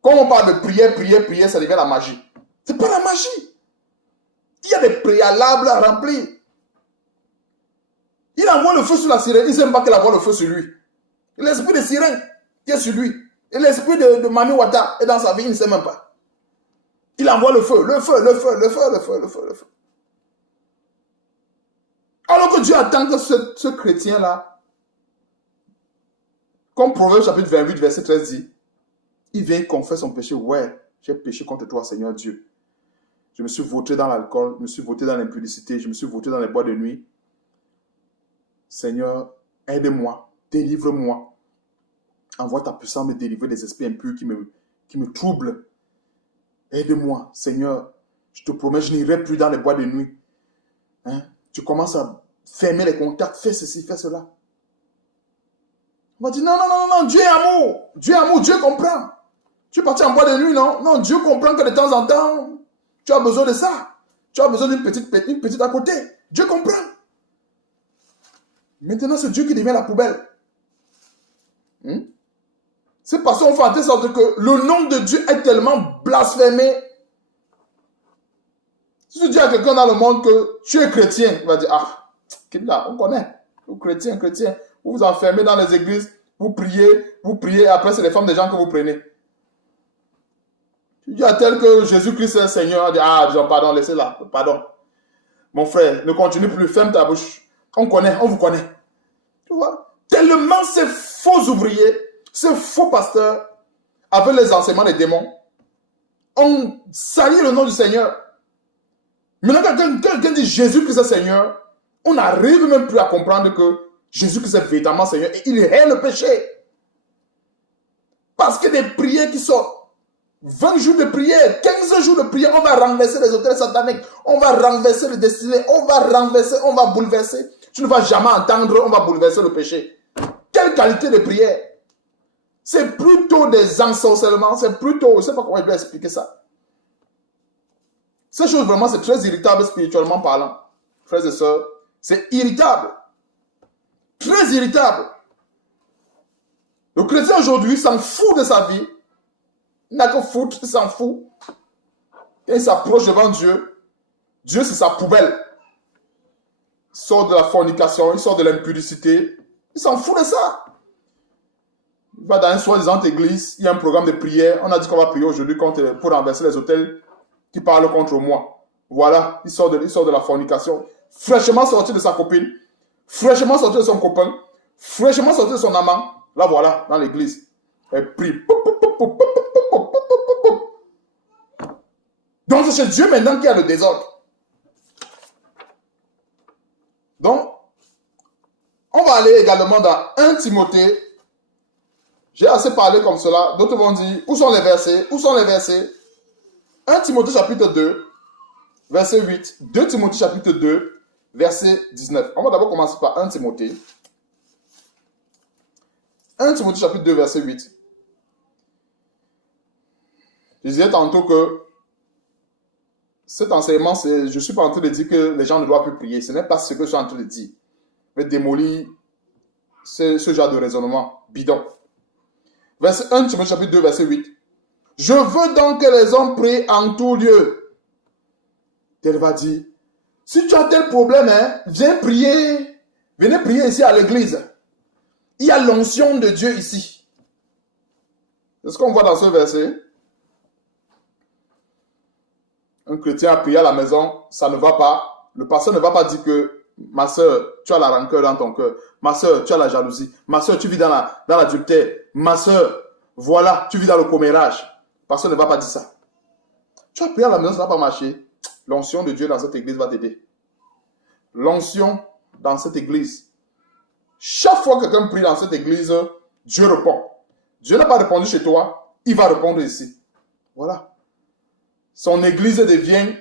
quand on parle de prière, ça devient la magie. C'est pas la magie. Il y a des préalables à remplir. Il envoie le feu sur la sirène, il ne sait même pas qu'il envoie le feu sur lui. L'esprit de sirène qui est sur lui. Et l'esprit de Mami Wata est dans sa vie, il ne sait même pas. Il envoie le feu. Alors que Dieu attend que ce chrétien-là, comme Proverbe chapitre 28, verset 13 dit, il vient confesser son péché. Ouais, j'ai péché contre toi, Seigneur Dieu. Je me suis vautré dans l'alcool, je me suis vautré dans l'impudicité, je me suis vautré dans les bois de nuit. Seigneur, aide-moi, délivre-moi. Envoie ta puissance me délivrer des esprits impurs qui me troublent. Aide-moi, Seigneur. Je te promets, je n'irai plus dans les bois de nuit. Hein? Tu commences à fermer les contacts, fais ceci, fais cela. On va dire, non, non, non, non, Dieu est amour. Dieu est amour, Dieu comprend. Tu es parti en bois de nuit, non? Non, Dieu comprend que de temps en temps, tu as besoin de ça. Tu as besoin d'une petite à côté. Dieu comprend. Maintenant, c'est Dieu qui devient la poubelle. C'est parce qu'on fait en telle sorte que le nom de Dieu est tellement blasphémé. Si tu dis à quelqu'un dans le monde que tu es chrétien, il va dire, ah, on connaît. Vous chrétien, vous vous enfermez dans les églises, vous priez, après c'est les femmes des gens que vous prenez. Tu dis à tel que Jésus-Christ est Seigneur, dit, ah, disons, pardon, laissez-la, pardon. Mon frère, ne continue plus, ferme ta bouche. On vous connaît. Tu vois, tellement ces faux ouvriers, ces faux pasteurs, avec les enseignements des démons, on salit le nom du Seigneur. Maintenant, quand quelqu'un dit Jésus-Christ est Seigneur, on n'arrive même plus à comprendre que Jésus-Christ est véritablement Seigneur et il est le péché. Parce que des prières qui sortent, 20 jours de prière, 15 jours de prière, on va renverser les autels sataniques, on va renverser les destinés, on va bouleverser. Tu ne vas jamais entendre, on va bouleverser le péché. Quelle qualité de prière! C'est plutôt des ensorcellements, c'est plutôt, je ne sais pas comment je peux expliquer ça. Ces choses vraiment, c'est très irritable spirituellement parlant. Frères et sœurs, c'est irritable. Très irritable. Le chrétien aujourd'hui s'en fout de sa vie. Il n'a que foutre, il s'en fout. Et il s'approche devant Dieu. Dieu, c'est sa poubelle. Il sort de la fornication, il sort de l'impudicité. Il s'en fout de ça. Il va dans une soi-disant église, il y a un programme de prière. On a dit qu'on va prier aujourd'hui pour renverser les autels qui parlent contre moi. Voilà, il sort de la fornication. Fraîchement sorti de sa copine, fraîchement sorti de son copain, fraîchement sorti de son amant. Là, voilà, dans l'église. Elle prie. Donc, c'est chez Dieu maintenant qu'il y a le désordre. Donc, on va aller également dans 1 Timothée. J'ai assez parlé comme cela. D'autres vont dire, où sont les versets? Où sont les versets? 1 Timothée chapitre 2, verset 8. 2 Timothée chapitre 2, verset 19. On va d'abord commencer par 1 Timothée. 1 Timothée chapitre 2, verset 8. Je disais tantôt que cet enseignement, je ne suis pas en train de dire que les gens ne doivent plus prier. Ce n'est pas ce que je suis en train de dire. Je vais démolir ce genre de raisonnement bidon. Verset 1 Timothée chapitre 2, verset 8. Je veux donc que les hommes prient en tout lieu. Elle va dire, si tu as tel problème, viens prier. Venez prier ici à l'église. Il y a l'onction de Dieu ici. C'est ce qu'on voit dans ce verset. Un chrétien a prié à la maison, ça ne va pas. Le pasteur ne va pas dire que, ma soeur, tu as la rancœur dans ton cœur. Ma soeur, tu as la jalousie. Ma soeur, tu vis dans l'adultère. Ma soeur, voilà, tu vis dans le commérage. Le pasteur ne va pas dire ça. Tu as prié à la maison, ça ne va pas marcher. L'onction de Dieu dans cette église va t'aider. L'onction dans cette église. Chaque fois que quelqu'un prie dans cette église, Dieu répond. Dieu n'a pas répondu chez toi, il va répondre ici. Voilà. Son église devient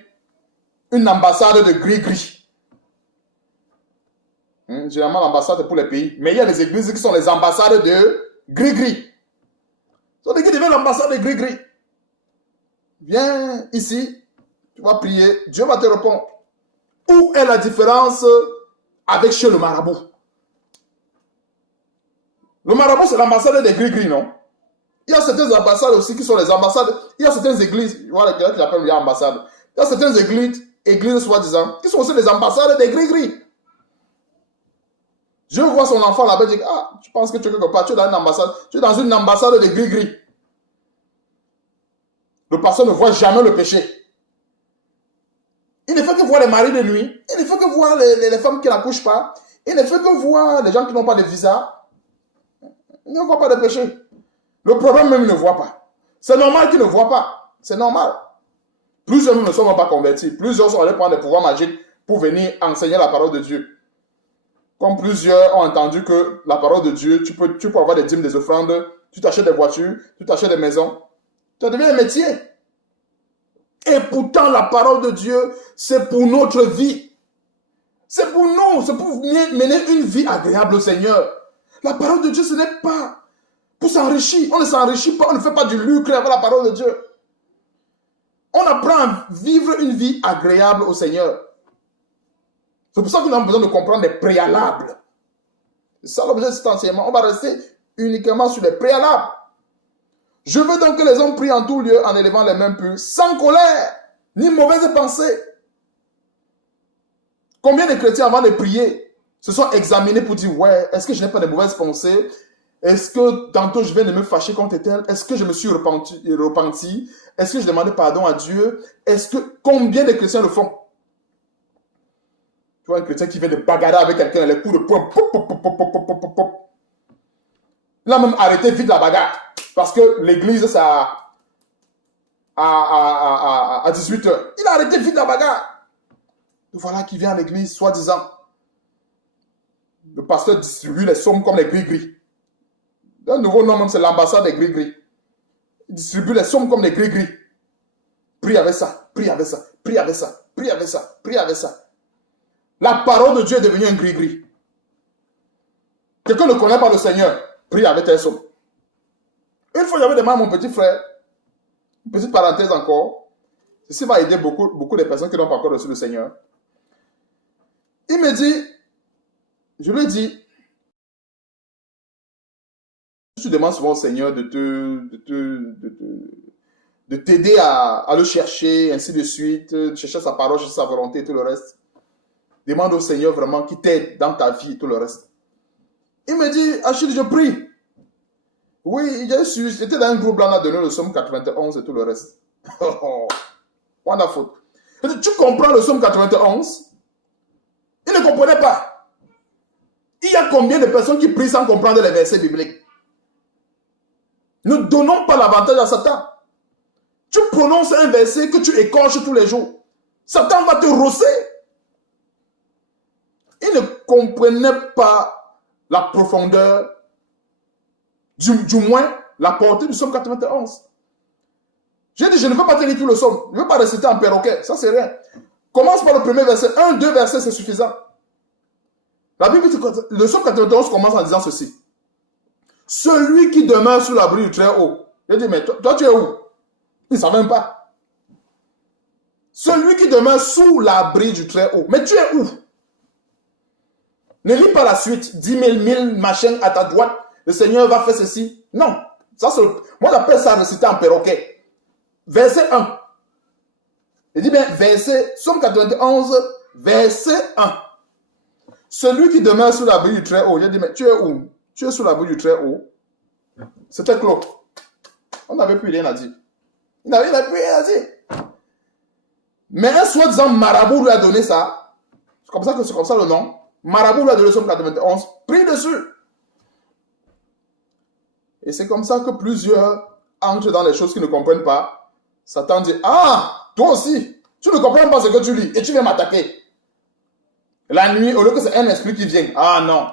une ambassade de gris-gris. Généralement, l'ambassade est pour les pays. Mais il y a des églises qui sont les ambassades de gris-gris. Son église devient l'ambassade de gris-gris. Viens ici, tu vas prier, Dieu va te répondre. Où est la différence avec chez le marabout? Le marabout, c'est l'ambassade des gris-gris, non? Il y a certaines ambassades aussi qui sont les ambassades. Il y a certaines églises, voilà, qui appellent les ambassades. Il y a certaines églises soi-disant, qui sont aussi les ambassades des gris-gris. Je vois son enfant là-bas et dis, ah, tu penses que tu es quelque part, tu es dans une ambassade, de gris-gris. Le pasteur ne voit jamais le péché. Il ne fait que voir les maris de nuit. Il ne fait que voir les femmes qui n'accouchent pas. Il ne fait que voir les gens qui n'ont pas de visa. Il ne voit pas de péché. Le problème même, il ne voit pas. C'est normal qu'il ne voit pas. C'est normal. Plusieurs ne sont pas convertis. Plusieurs sont allés prendre des pouvoirs magiques pour venir enseigner la parole de Dieu. Comme plusieurs ont entendu que la parole de Dieu, tu peux avoir des dîmes, des offrandes, tu t'achètes des voitures, tu t'achètes des maisons. Ça devient un métier. Et pourtant, la parole de Dieu, c'est pour notre vie. C'est pour nous, c'est pour mener une vie agréable au Seigneur. La parole de Dieu, ce n'est pas pour s'enrichir. On ne s'enrichit pas, on ne fait pas du lucre avec la parole de Dieu. On apprend à vivre une vie agréable au Seigneur. C'est pour ça que nous avons besoin de comprendre les préalables. C'est ça l'objet de cet enseignement. On va rester uniquement sur les préalables. Je veux donc que les hommes prient en tout lieu en élevant les mains pures, sans colère, ni mauvaise pensée. Combien de chrétiens, avant de prier, se sont examinés pour dire, ouais, est-ce que je n'ai pas de mauvaises pensées? Est-ce que tantôt je viens de me fâcher contre tel? Est-ce que je me suis repenti? Est-ce que je demandais pardon à Dieu? Combien de chrétiens le font? Tu vois un chrétien qui vient de bagarrer avec quelqu'un, les coups de poing, pop, pop, pop, pop, pop, pop, pop, pop. Il a même arrêté vite la bagarre. Parce que l'église, c'est à 18h. Il a arrêté vite la bagarre. Voilà qui vient à l'église, soi-disant. Le pasteur distribue les sommes comme les gris-gris. Un nouveau nom même, c'est l'ambassade des gris-gris. Il distribue les sommes comme les gris-gris. Prie avec ça, prie avec ça, prie avec ça, prie avec ça, prie avec ça. La parole de Dieu est devenue un gris-gris. Quelqu'un ne connaît pas le Seigneur, prie avec tes sommes. Une fois, j'avais demandé à mon petit frère, une petite parenthèse encore, ceci va aider beaucoup de personnes qui n'ont pas encore reçu le Seigneur. Il me dit, je lui ai dit, tu demandes souvent au Seigneur de t'aider à le chercher, ainsi de suite, de chercher sa parole, chercher sa volonté et tout le reste. Demande au Seigneur vraiment qui t'aide dans ta vie et tout le reste. Il me dit, Achille, je prie. Oui, j'étais dans un groupe là, on a donné le Somme 91 et tout le reste. Wonderful. Tu comprends le Somme 91? Il ne comprenait pas. Il y a combien de personnes qui prient sans comprendre les versets bibliques? Ne donnons pas l'avantage à Satan. Tu prononces un verset que tu écorches tous les jours. Satan va te rosser. Il ne comprenait pas la profondeur, du moins la portée du Somme 91. J'ai dit, je ne veux pas te lire tout le Somme. Je ne veux pas réciter en perroquet. Ça, c'est rien. Commence par le premier verset. 2 versets, c'est suffisant. La Bible dit que le Somme 91 commence en disant ceci. Celui qui demeure sous l'abri du Très-Haut. J'ai dit, mais toi, tu es où? Il ne savait même pas. Celui qui demeure sous l'abri du Très-Haut. Mais tu es où? Ne lis pas la suite. 10 000, 1000 machins à ta droite. Le Seigneur va faire ceci. Non. Ça, moi, j'appelle ça réciter en perroquet. Verset 1. Il dit bien, Somme 91, verset 1. Celui qui demeure sous l'abri du Très-Haut. J'ai dit, mais tu es où? Tu es sous l'abri du Très-Haut. C'était clos. On n'avait plus rien à dire. Il n'avait plus rien à dire. Mais un soi-disant marabout lui a donné ça. C'est comme ça le nom. Marabout lui a donné Somme 91. Prie dessus. Et c'est comme ça que plusieurs entrent dans les choses qu'ils ne comprennent pas. Satan dit, ah, toi aussi, tu ne comprends pas ce que tu lis et tu viens m'attaquer. La nuit, au lieu que c'est un esprit qui vient. Ah non.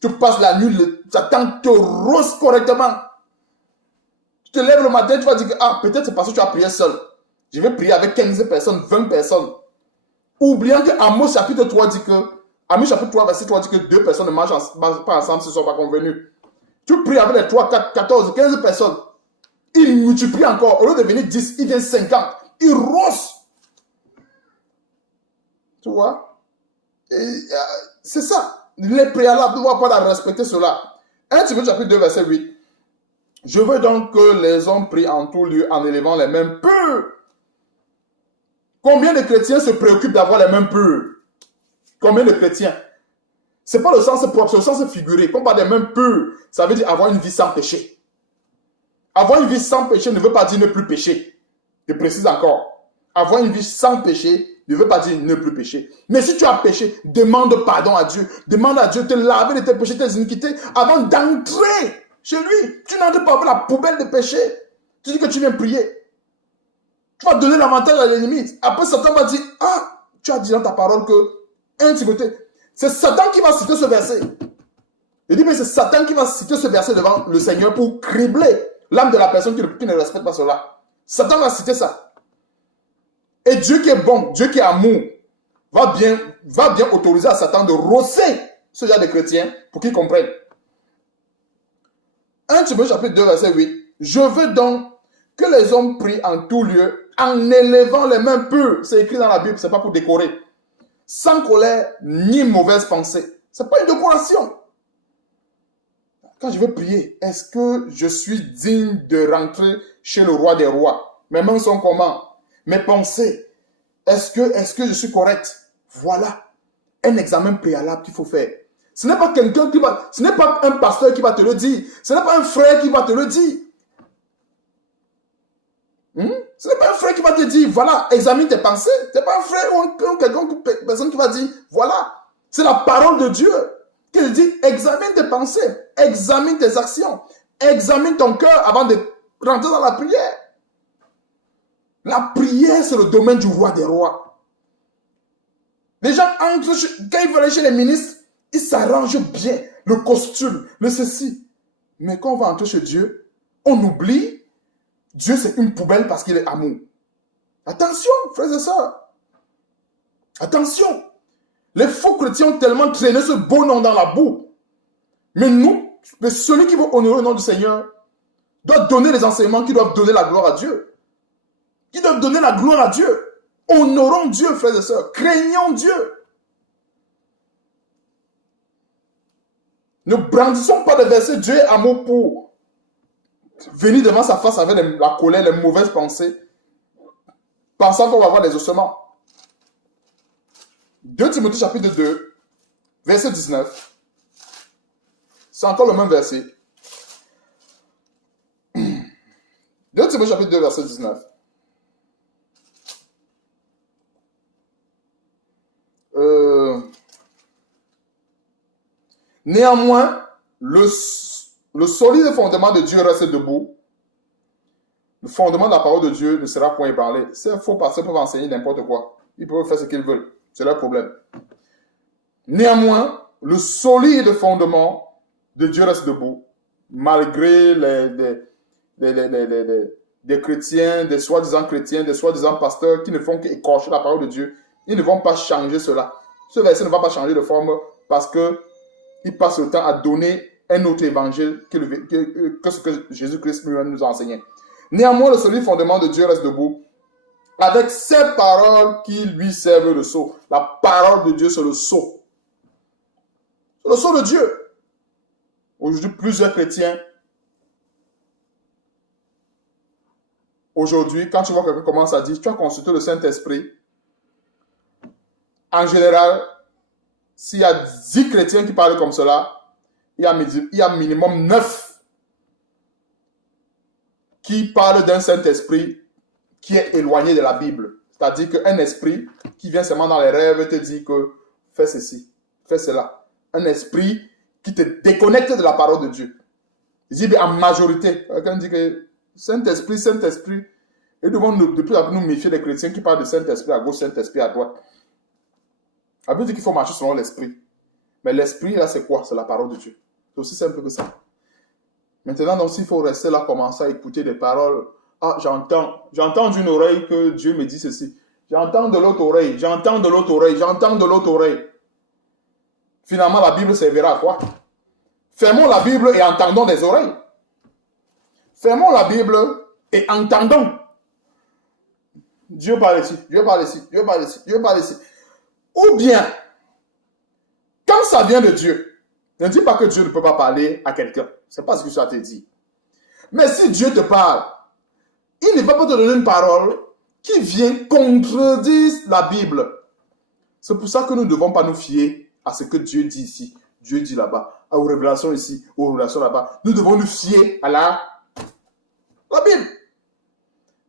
Tu passes la nuit, Satan te rose correctement. Tu te lèves le matin, tu vas dire que ah, peut-être c'est parce que tu as prié seul. Je vais prier avec 15 personnes, 20 personnes. Oubliant que Amos chapitre 3 dit que, Amos chapitre 3 verset 3 dit que 2 personnes ne marchent pas ensemble s'ils ne sont pas convenus. Tu pries avec les 3, 4, 14, 15 personnes. Il multiplie encore. Au lieu de venir 10, il vient 50. Il rose. Tu vois? C'est ça. Les préalables, on ne va pas respecter cela. 1 Timothée chapitre 2 verset 8. Je veux donc que les hommes prient en tout lieu en élevant les mains pures. Combien de chrétiens se préoccupent d'avoir les mains pures? Combien de chrétiens? Ce n'est pas le sens propre, c'est le sens figuré. Quand on parle des mains pures, ça veut dire avoir une vie sans péché. Avoir une vie sans péché ne veut pas dire ne plus pécher. Je précise encore. Avoir une vie sans péché ne veut pas dire ne plus pécher. Mais si tu as péché, demande pardon à Dieu. Demande à Dieu de te laver de tes péchés, tes iniquités, avant d'entrer chez lui. Tu n'entres pas avec la poubelle de péché. Tu dis que tu viens prier. Tu vas donner l'avantage à l'ennemi. Après, Satan va dire, ah, tu as dit dans ta parole que 1 Timothée, c'est Satan qui va citer ce verset. Il dit, mais c'est Satan qui va citer ce verset devant le Seigneur pour cribler l'âme de la personne qui ne respecte pas cela. Satan va citer ça. Et Dieu qui est bon, Dieu qui est amour, va bien autoriser à Satan de rosser ce genre de chrétiens pour qu'ils comprennent. 1 Timothée chapitre 2 verset 8. Je veux donc que les hommes prient en tout lieu en élevant les mains pures. C'est écrit dans la Bible, c'est pas pour décorer. Sans colère ni mauvaise pensée. C'est pas une décoration. Quand je veux prier, est-ce que je suis digne de rentrer chez le roi des rois? Mes mains sont comment? Mes pensées, est-ce que je suis correct? Voilà un examen préalable qu'il faut faire. Ce n'est pas quelqu'un qui va, ce n'est pas un pasteur qui va te le dire. Ce n'est pas un frère qui va te le dire. Ce n'est pas un frère qui va te dire, voilà, examine tes pensées. Ce n'est pas un frère ou quelqu'un, une personne qui va dire, voilà. C'est la parole de Dieu qui te dit, examine tes pensées, examine tes actions, examine ton cœur avant de rentrer dans la prière. La prière, c'est le domaine du roi des rois. Les gens entrent, quand ils veulent aller chez les ministres, ils s'arrangent bien. Le costume, le ceci. Mais quand on va entrer chez Dieu, on oublie. Dieu, c'est une poubelle parce qu'il est amour. Attention, frères et sœurs. Attention. Les faux chrétiens ont tellement traîné ce beau nom dans la boue. Mais nous, celui qui veut honorer le nom du Seigneur, doit donner les enseignements qui doivent donner la gloire à Dieu. Qui doivent donner la gloire à Dieu. Honorons Dieu, frères et sœurs. Craignons Dieu. Ne brandissons pas le verset Dieu est amour pour venir devant sa face avec la colère, les mauvaises pensées, pensant qu'on va avoir des ossements. 2 Timothée chapitre 2, verset 19. C'est encore le même verset. 2 Timothée chapitre 2, verset 19. Néanmoins, le solide fondement de Dieu reste debout. Le fondement de la parole de Dieu ne sera point ébranlé. Ces faux pasteurs peuvent enseigner n'importe quoi. Ils peuvent faire ce qu'ils veulent. C'est leur problème. Néanmoins, le solide fondement de Dieu reste debout. Malgré des chrétiens, des soi-disant pasteurs qui ne font qu'écorcher la parole de Dieu. Ils ne vont pas changer cela. Ce verset ne va pas changer de forme parce qu'ils passent le temps à donner un autre évangile que ce que Jésus-Christ lui-même nous a enseigné. Néanmoins, le solide fondement de Dieu reste debout avec ces paroles qui lui servent le sceau. La parole de Dieu, c'est le sceau. C'est le sceau de Dieu. Aujourd'hui, plusieurs chrétiens, aujourd'hui, quand tu vois quelqu'un commence à dire, tu as consulté le Saint-Esprit, en général, s'il y a 10 chrétiens qui parlent comme cela, il y a minimum 9 qui parlent d'un Saint-Esprit qui est éloigné de la Bible. C'est-à-dire qu'un esprit qui vient seulement dans les rêves te dit que fais ceci, fais cela. Un esprit qui te déconnecte de la parole de Dieu. Je dis en majorité, quelqu'un dit que Saint-Esprit, et nous devons de plus en plus nous méfier des chrétiens qui parlent de Saint-Esprit à gauche, Saint-Esprit à droite. La Bible dit qu'il faut marcher selon l'esprit. Mais l'esprit, là, c'est quoi? C'est la parole de Dieu. C'est aussi simple que ça. Maintenant, donc, s'il faut rester là, commencer à écouter des paroles. Ah, j'entends d'une oreille que Dieu me dit ceci. J'entends de l'autre oreille, j'entends de l'autre oreille, j'entends de l'autre oreille. Finalement, la Bible servira à quoi? Fermons la Bible et entendons des oreilles. Fermons la Bible et entendons. Dieu parle ici, Dieu parle ici, Dieu parle ici, Dieu parle ici. Ou bien, quand ça vient de Dieu, ne dis pas que Dieu ne peut pas parler à quelqu'un. Ce n'est pas ce que ça te dit. Mais si Dieu te parle, il ne va pas te donner une parole qui vient contredire la Bible. C'est pour ça que nous ne devons pas nous fier à ce que Dieu dit ici, Dieu dit là-bas, aux révélations ici, aux révélations là-bas. Nous devons nous fier à la Bible.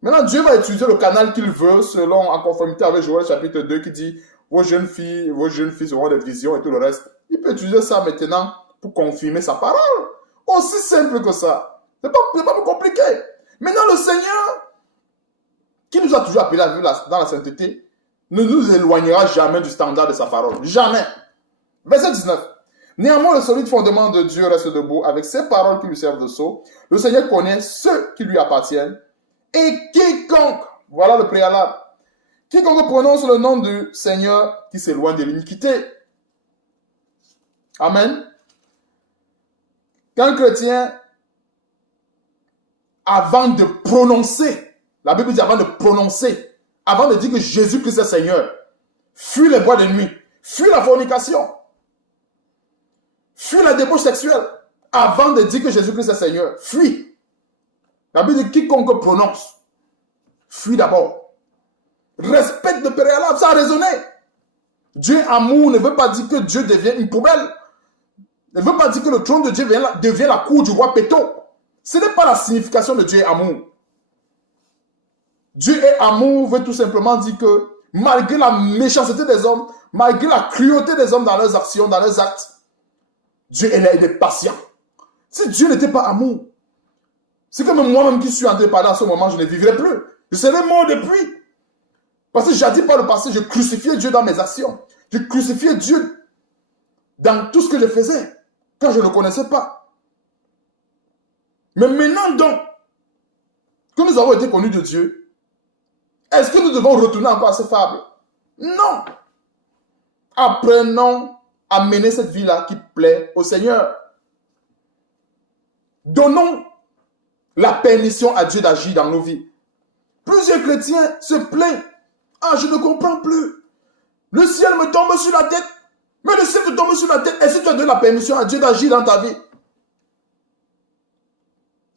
Maintenant, Dieu va utiliser le canal qu'il veut, en conformité avec Joël chapitre 2 qui dit vos jeunes filles auront des visions et tout le reste. Il peut utiliser ça maintenant pour confirmer sa parole. Aussi simple que ça. Ce n'est pas plus compliqué. Maintenant, le Seigneur qui nous a toujours appelés à vivre dans la sainteté, ne nous éloignera jamais du standard de sa parole. Jamais. Verset 19. Néanmoins, le solide fondement de Dieu reste debout avec ses paroles qui lui servent de sceau. Le Seigneur connaît ceux qui lui appartiennent. Et quiconque, voilà le préalable, quiconque prononce le nom du Seigneur qui s'éloigne de l'iniquité. Amen. Qu'un chrétien, avant de prononcer, la Bible dit avant de prononcer, avant de dire que Jésus-Christ est Seigneur, fuis les bois de nuit, fuis la fornication, fuis la débauche sexuelle, avant de dire que Jésus-Christ est Seigneur, fuis. La Bible dit quiconque prononce, fuis d'abord. Respecte le préalable, ça a résonné. Dieu amour ne veut pas dire que Dieu devient une poubelle. Ne veut pas dire que le trône de Dieu devient la cour du roi Péto. Ce n'est pas la signification de Dieu est amour. Dieu est amour veut tout simplement dire que malgré la méchanceté des hommes, malgré la cruauté des hommes dans leurs actions, dans leurs actes, Dieu est là, il est patient. Si Dieu n'était pas amour, c'est comme moi-même qui suis en train de parler en ce moment, je ne vivrais plus. Je serais mort depuis. Parce que jadis par le passé, je crucifiais Dieu dans mes actions. Je crucifiais Dieu dans tout ce que je faisais, quand je ne le connaissais pas. Mais maintenant donc, que nous avons été connus de Dieu, est-ce que nous devons retourner encore à ces fables? Non. Apprenons à mener cette vie-là qui plaît au Seigneur. Donnons la permission à Dieu d'agir dans nos vies. Plusieurs chrétiens se plaignent. Ah, je ne comprends plus. Le ciel me tombe sur la tête. Mais le ciel te tombe sur la tête. Est-ce que tu as donné la permission à Dieu d'agir dans ta vie?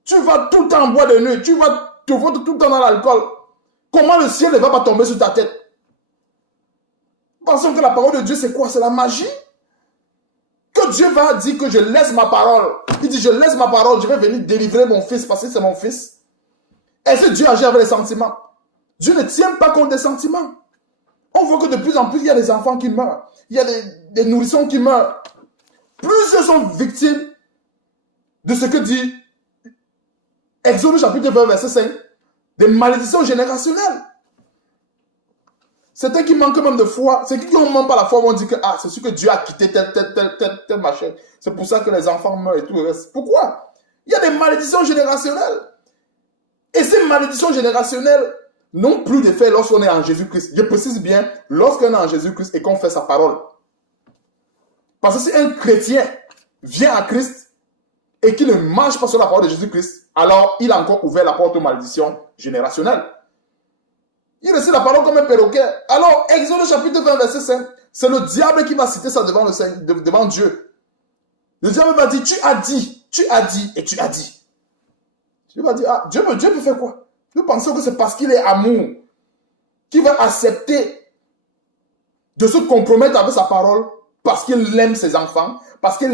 Tu vas tout le temps en bois de nuit. Tu vas te voir tout le temps dans l'alcool. Comment le ciel ne va pas tomber sur ta tête? Pensons que la parole de Dieu, c'est quoi? C'est la magie. Que Dieu va dire que je laisse ma parole. Il dit, je laisse ma parole, je vais venir délivrer mon fils parce que c'est mon fils. Est-ce que Dieu agit avec les sentiments? Dieu ne tient pas compte des sentiments. On voit que de plus en plus, il y a des enfants qui meurent. Il y a des nourrissons qui meurent. Plusieurs sont victimes de ce que dit Exode chapitre 20, verset 5. Des malédictions générationnelles. Certains qui manquent même de foi, ceux qui n'ont même pas la foi vont dire que ah, c'est sûr que Dieu a quitté tel machin. C'est pour ça que les enfants meurent et tout le reste. Pourquoi? Il y a des malédictions générationnelles. Et ces malédictions générationnelles n'ont plus d'effet lorsqu'on est en Jésus-Christ. Je précise bien, lorsqu'on est en Jésus-Christ et qu'on fait sa parole. Parce que si un chrétien vient à Christ et qu'il ne marche pas sur la parole de Jésus-Christ, alors il a encore ouvert la porte aux malédictions générationnelles. Il reçoit la parole comme un perroquet. Alors, Exode chapitre 20, verset 5, c'est le diable qui va citer ça devant Dieu. Le diable va dire, tu as dit et tu as dit. Dieu va dire, ah, Dieu peut faire quoi? Nous pensons que c'est parce qu'il est amour qu'il va accepter de se compromettre avec sa parole parce qu'il aime ses enfants, parce qu'il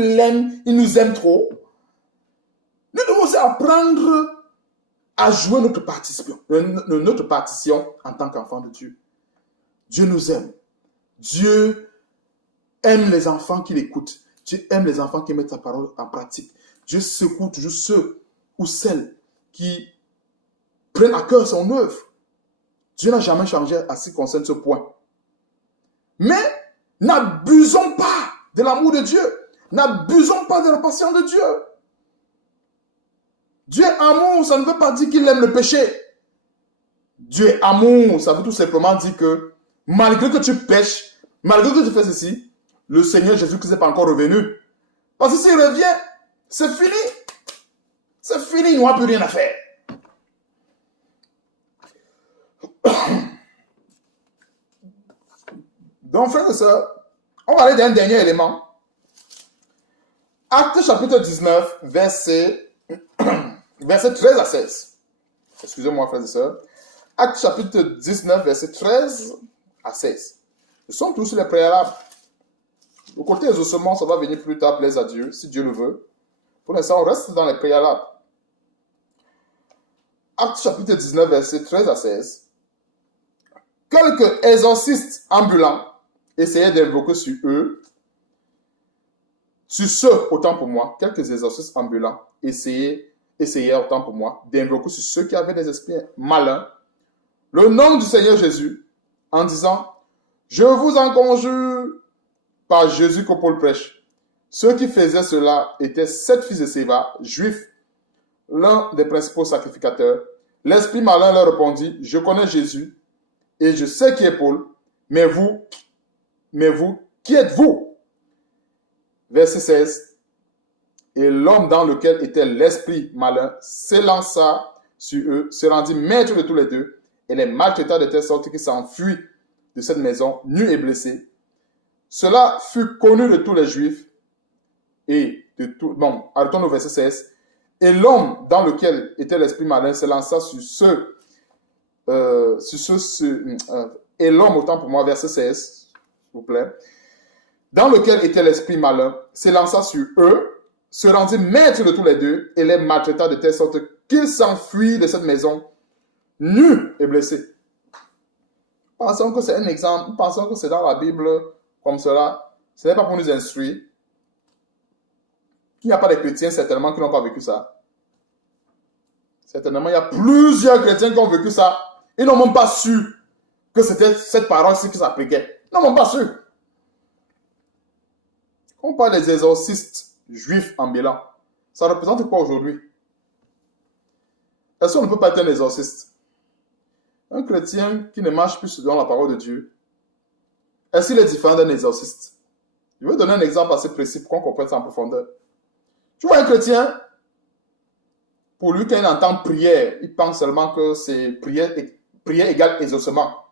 il nous aime trop. Nous devons aussi apprendre à jouer notre partition en tant qu'enfant de Dieu. Dieu nous aime. Dieu aime les enfants qui l'écoutent. Dieu aime les enfants qui mettent sa parole en pratique. Dieu secoue toujours ceux ou celles qui prennent à cœur son œuvre. Dieu n'a jamais changé à ce qui concerne ce point. Mais n'abusons pas de l'amour de Dieu. N'abusons pas de la patience de Dieu. Dieu est amour, ça ne veut pas dire qu'il aime le péché. Dieu est amour, ça veut tout simplement dire que malgré que tu pêches, malgré que tu fais ceci, le Seigneur Jésus-Christ n'est pas encore revenu. Parce que s'il revient, c'est fini. C'est fini, il n'y aura plus rien à faire. Donc, frères et sœurs, on va aller d'un dernier élément. Actes chapitre 19, verset 13 à 16. Excusez-moi, frères et sœurs. Actes chapitre 19, verset 13 à 16. Nous sommes tous sur les préalables. Le côté exaucement, ça va venir plus tard, plaise à Dieu, si Dieu le veut. Pour l'instant, on reste dans les préalables. Actes chapitre 19, verset 13 à 16. Quelques exorcistes ambulants essayaient d'invoquer sur eux, sur ceux, autant pour moi, quelques exorcistes ambulants essayaient autant pour moi, d'invoquer sur ceux qui avaient des esprits malins le nom du Seigneur Jésus en disant, je vous en conjure par Jésus que Paul prêche. Ceux qui faisaient cela étaient 7 fils de Séva, juifs, l'un des principaux sacrificateurs. L'esprit malin leur répondit, je connais Jésus et je sais qui est Paul, mais vous, qui êtes-vous? Verset 16. Et l'homme dans lequel était l'esprit malin s'élança sur eux, se rendit maître de tous les deux, et les maltraita de telle sorte qu'ils s'enfuient de cette maison, nus et blessés. Cela fut connu de tous les Juifs, et de tout... Bon, arrêtons au verset 16. Et l'homme dans lequel était l'esprit malin s'élança sur ceux... et l'homme, autant pour moi, verset 16, s'il vous plaît, dans lequel était l'esprit malin, s'élança sur eux, se rendit maître de tous les deux, et les maltraita de telle sorte qu'ils s'enfuient de cette maison, nus et blessés. Pensons que c'est un exemple, pensons que c'est dans la Bible comme cela. Ce n'est pas pour nous instruire. Il n'y a pas de chrétiens, certainement, qui n'ont pas vécu ça. Certainement, il y a plusieurs chrétiens qui ont vécu ça. Ils n'ont même pas su que c'était cette parole-ci qui s'appliquait. Ils n'ont même pas su. Quand on parle des exorcistes juifs ambulants, ça représente quoi aujourd'hui? Est-ce qu'on ne peut pas être un exorciste? Un chrétien qui ne marche plus selon la parole de Dieu, est-ce qu'il est différent d'un exorciste? Je vais donner un exemple assez précis pour qu'on comprenne ça en profondeur. Tu vois un chrétien, pour lui, quand il entend prière, il pense seulement que c'est prière égale exaucement.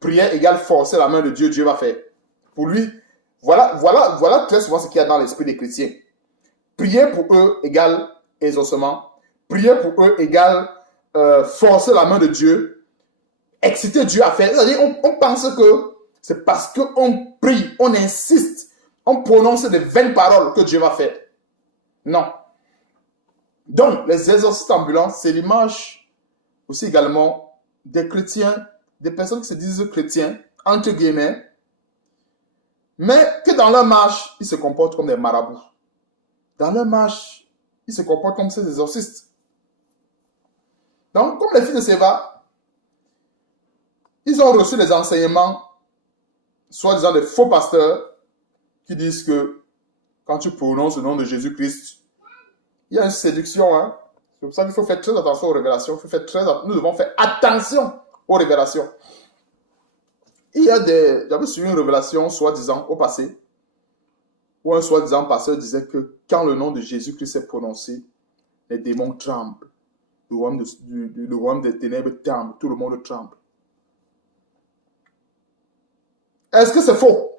Prière égale forcer la main de Dieu, Dieu va faire. Pour lui, voilà très souvent ce qu'il y a dans l'esprit des chrétiens. Prier pour eux égale exaucement. Prier pour eux égale forcer la main de Dieu, exciter Dieu à faire. C'est-à-dire, on pense que c'est parce qu'on prie, on insiste, on prononce des vaines paroles que Dieu va faire. Non. Donc, les exorcistes ambulants, c'est l'image aussi également des chrétiens, des personnes qui se disent chrétiens, entre guillemets, mais que dans leur marche, ils se comportent comme des marabouts. Dans leur marche, ils se comportent comme ces exorcistes. Donc, comme les fils de Séva, ils ont reçu les enseignements, soi-disant des faux pasteurs, qui disent que quand tu prononces le nom de Jésus-Christ, il y a une séduction. Hein? C'est pour ça qu'il faut faire très attention aux révélations. Nous devons faire attention aux révélations. J'avais suivi une révélation, soi-disant, au passé, où un soi-disant pasteur disait que quand le nom de Jésus-Christ est prononcé, les démons tremblent. Le royaume des ténèbres tremble. Tout le monde tremble. Est-ce que c'est faux?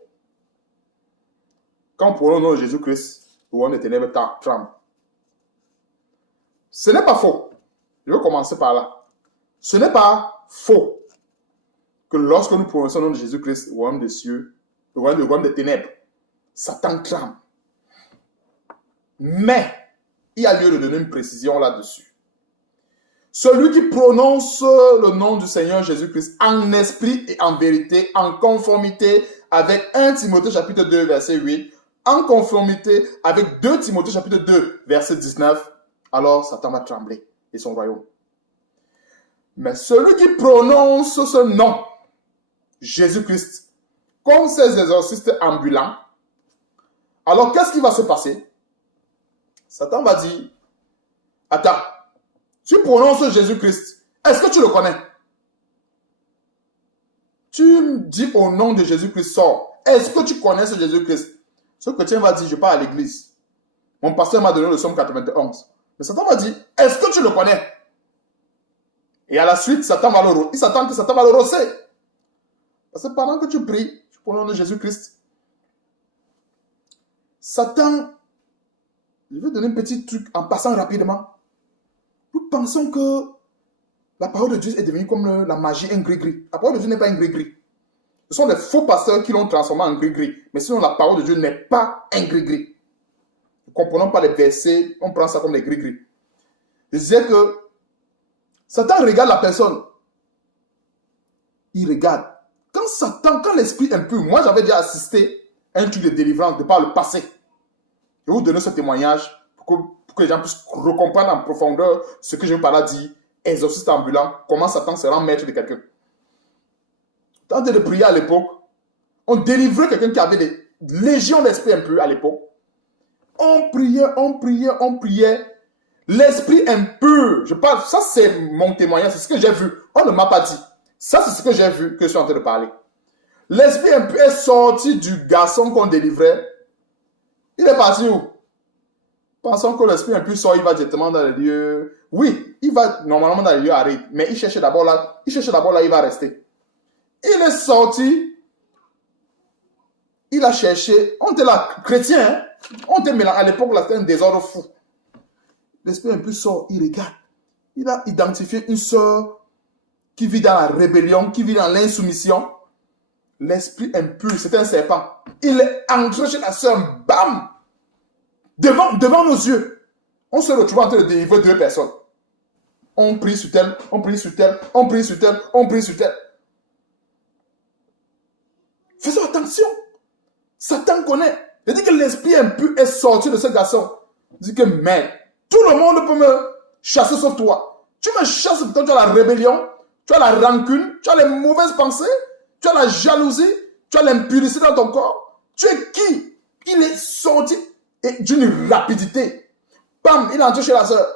Quand on prononce le nom de Jésus-Christ, le royaume des ténèbres tremble. Ce n'est pas faux. Je vais commencer par là. Ce n'est pas faux que lorsque nous prononçons le nom de Jésus-Christ, le royaume des cieux, le royaume des ténèbres, Satan tremble. Mais, il y a lieu de donner une précision là-dessus. Celui qui prononce le nom du Seigneur Jésus-Christ en esprit et en vérité, en conformité avec 1 Timothée chapitre 2, verset 8, en conformité avec 2 Timothée chapitre 2, verset 19, alors Satan va trembler et son royaume. Mais celui qui prononce ce nom, Jésus-Christ, comme ces exorcistes ambulants, alors qu'est-ce qui va se passer? Satan va dire, attends, tu prononces Jésus-Christ, est-ce que tu le connais? Tu dis au nom de Jésus-Christ, sors, est-ce que tu connais ce Jésus-Christ? Ce chrétien va dire, je pars à l'église. Mon pasteur m'a donné le psaume 91. Mais Satan va dire, est-ce que tu le connais? Et à la suite, il s'attend que Satan va le rosser. Parce que pendant que tu pries, tu prononces Jésus-Christ. Satan, je vais donner un petit truc en passant rapidement. Nous pensons que la parole de Dieu est devenue comme la magie, un gris-gris. La parole de Dieu n'est pas un gris-gris. Ce sont des faux pasteurs qui l'ont transformé en gris-gris. Mais sinon, la parole de Dieu n'est pas un gris-gris. Ne comprenons pas les versets, on prend ça comme des gris-gris. Je disais que Satan regarde la personne. Il regarde. Quand l'esprit impur, moi j'avais déjà assisté à un truc de délivrance de par le passé. Je vais vous donner ce témoignage pour que les gens puissent comprendre en profondeur ce que je vais par là dire, exorciste ambulant, comment Satan se rend maître de quelqu'un. en train de prier à l'époque. On délivrait quelqu'un qui avait des légions d'esprits impurs à l'époque. On priait, on priait, on priait. L'esprit impur, je parle, ça c'est mon témoignage, c'est ce que j'ai vu. On ne m'a pas dit. Ça c'est ce que j'ai vu, que je suis en train de parler. L'esprit impur est sorti du garçon qu'on délivrait. Il est parti où? Pensant que l'esprit impur sort, il va directement dans les lieux. Oui, il va normalement dans les lieux arides, mais il cherche d'abord là, il va rester. Il est sorti, il a cherché, on était là, chrétien, hein? On était mélangé, à l'époque là, c'était un désordre fou. L'esprit impur sort, il regarde. Il a identifié une sœur qui vit dans la rébellion, qui vit dans l'insoumission. L'esprit impur, c'était un serpent. Il est entré chez la sœur, bam! Devant nos yeux. On se retrouve en train de délivrer 2 personnes. On prie sur tel, on prie sur tel, on prie sur tel, on prie sur tel. Faisons attention. Satan connaît. Il dit que l'esprit impur est sorti de ce garçon. Il dit que, mais, tout le monde peut me chasser sauf toi. Tu me chasses, pourtant tu as la rébellion, tu as la rancune, tu as les mauvaises pensées, tu as la jalousie, tu as l'impudicité dans ton corps. Tu es qui? Il est sorti et d'une rapidité. Bam, il est entré chez la sœur.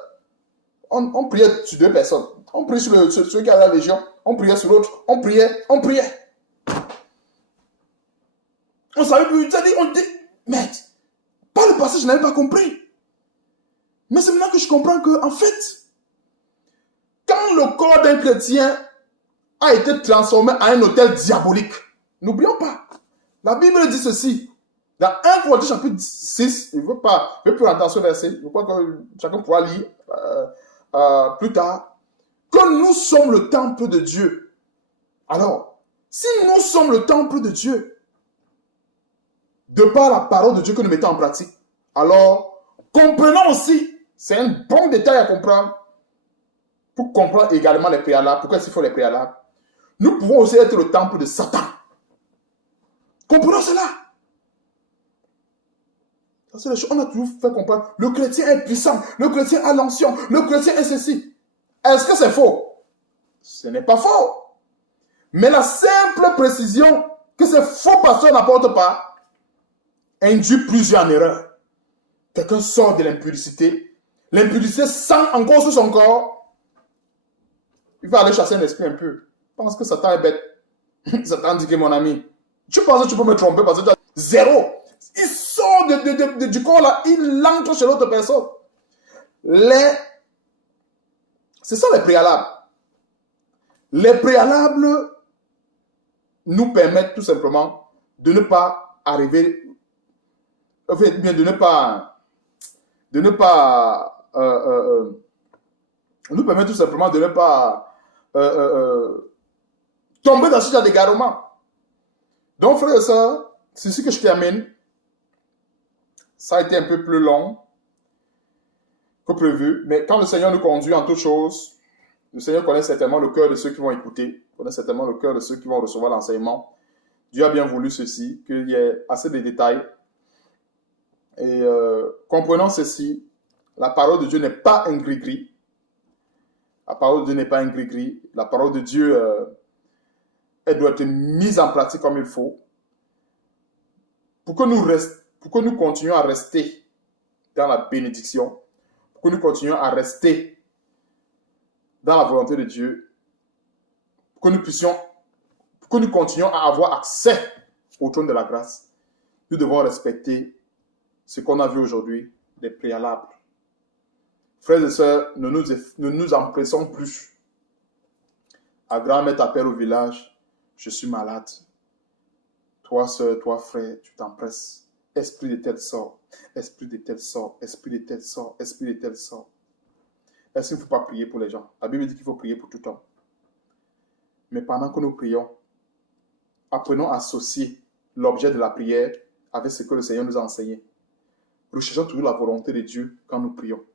On priait sur 2 personnes. On priait sur celui qui avait la légion. On priait sur l'autre. On priait, on priait. On savait plus, on dit, mais, par le passé, je n'avais pas compris. Mais c'est maintenant que je comprends que, en fait, quand le corps d'un chrétien a été transformé en un hôtel diabolique, n'oublions pas, la Bible dit ceci, dans 1 Corinthiens chapitre 6, je ne veux plus entendre ce verset, je crois que chacun pourra lire plus tard, que nous sommes le temple de Dieu. Alors, si nous sommes le temple de Dieu, de par la parole de Dieu que nous mettons en pratique, alors comprenons aussi, c'est un bon détail à comprendre, pour comprendre également les préalables, pourquoi il faut les préalables. Nous pouvons aussi être le temple de Satan. Comprenons cela. On a toujours fait comprendre, le chrétien est puissant, le chrétien a l'ancien, le chrétien est ceci. Est-ce que c'est faux? Ce n'est pas faux. Mais la simple précision que ce faux pasteur n'apporte pas, induit plusieurs en erreur. Quelqu'un sort de l'impudicité. L'impudicité sent encore sur son corps. Il va aller chasser un esprit impur. Pense que Satan est bête. Satan dit que mon ami, tu penses que tu peux me tromper parce que tu as 0. Il sort du corps là, il entre chez l'autre personne. Ce sont les préalables. Les préalables nous permettent tout simplement de ne pas arriver, enfin, bien de ne pas nous permet tout simplement de ne pas tomber dans ce genre d'égarement. Donc, frères et sœurs, c'est ici que je termine. Ça a été un peu plus long que prévu, mais quand le Seigneur nous conduit en toutes choses, le Seigneur connaît certainement le cœur de ceux qui vont écouter, connaît certainement le cœur de ceux qui vont recevoir l'enseignement. Dieu a bien voulu ceci, qu'il y ait assez de détails. Et comprenons ceci, la parole de Dieu n'est pas un gris-gris. La parole de Dieu n'est pas un gris-gris. La parole de Dieu, elle doit être mise en pratique comme il faut. Pour que nous continuions à rester dans la bénédiction, pour que nous continuions à rester dans la volonté de Dieu, pour que nous continuions à avoir accès au trône de la grâce, nous devons respecter ce qu'on a vu aujourd'hui, les préalables. Frères et sœurs, ne nous empressons plus. À grand-mère t'appelle au village, je suis malade. Toi, sœur, toi, frère, tu t'empresses. Esprit de tel sort, esprit de tel sort, esprit de tel sort, esprit de tel sort. Est-ce qu'il ne faut pas prier pour les gens? La Bible dit qu'il faut prier pour tout homme. Mais pendant que nous prions, apprenons à associer l'objet de la prière avec ce que le Seigneur nous a enseigné. Recherchons toujours la volonté de Dieu quand nous prions.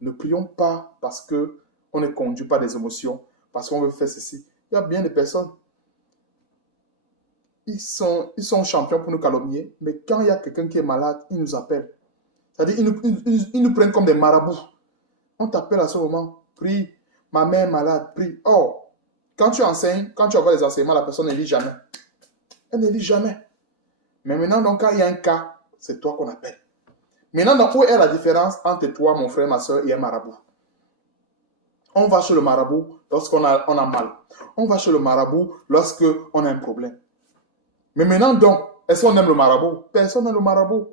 Ne prions pas parce qu'on est conduit par des émotions, parce qu'on veut faire ceci. Il y a bien des personnes, ils sont champions pour nous calomnier, mais quand il y a quelqu'un qui est malade, ils nous appellent. C'est-à-dire, ils nous prennent comme des marabouts. On t'appelle à ce moment, prie, ma mère est malade, prie. Oh, quand tu enseignes, quand tu envoies les enseignements, la personne ne lit jamais. Elle ne lit jamais. Mais maintenant, donc, quand il y a un cas, c'est toi qu'on appelle. Maintenant, donc, où est la différence entre toi, mon frère, ma soeur et un marabout? On va chez le marabout lorsqu'on a mal. On va chez le marabout lorsqu'on a un problème. Mais maintenant, donc, est-ce qu'on aime le marabout? Personne n'aime le marabout.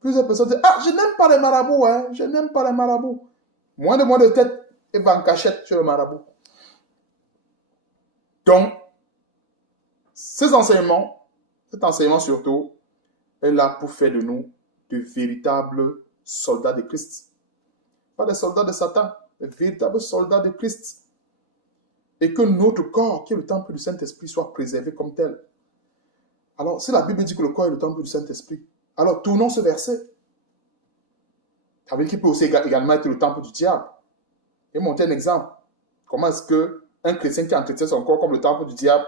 Plusieurs personnes disent, ah, je n'aime pas les marabouts, hein. Je n'aime pas les marabouts. Moins de tête, et va en cachette chez le marabout. Donc, cet enseignement surtout, est là pour faire de nous de véritables soldats de Christ. Pas des soldats de Satan, des véritables soldats de Christ. Et que notre corps, qui est le temple du Saint-Esprit, soit préservé comme tel. Alors, si la Bible dit que le corps est le temple du Saint-Esprit, alors tournons ce verset. Ça veut dire qu'il peut aussi également être le temple du diable. Je vais montrer un exemple. Comment est-ce qu'un chrétien qui entretient son corps comme le temple du diable,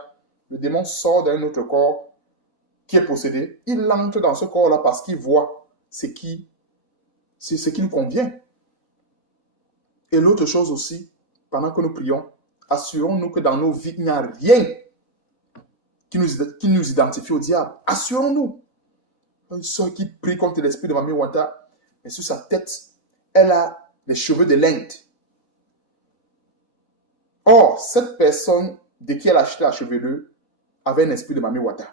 le démon sort d'un autre corps qui est possédé, il entre dans ce corps-là parce qu'il voit ce qui lui convient. Et l'autre chose aussi, pendant que nous prions, assurons-nous que dans nos vies, il n'y a rien qui nous identifie au diable. Assurons-nous. Une soeur qui prie contre l'esprit de Mami Wata, mais sur sa tête, elle a les cheveux de l'Inde. Or, cette personne de qui elle a acheté la chevelure avait un esprit de Mami Wata.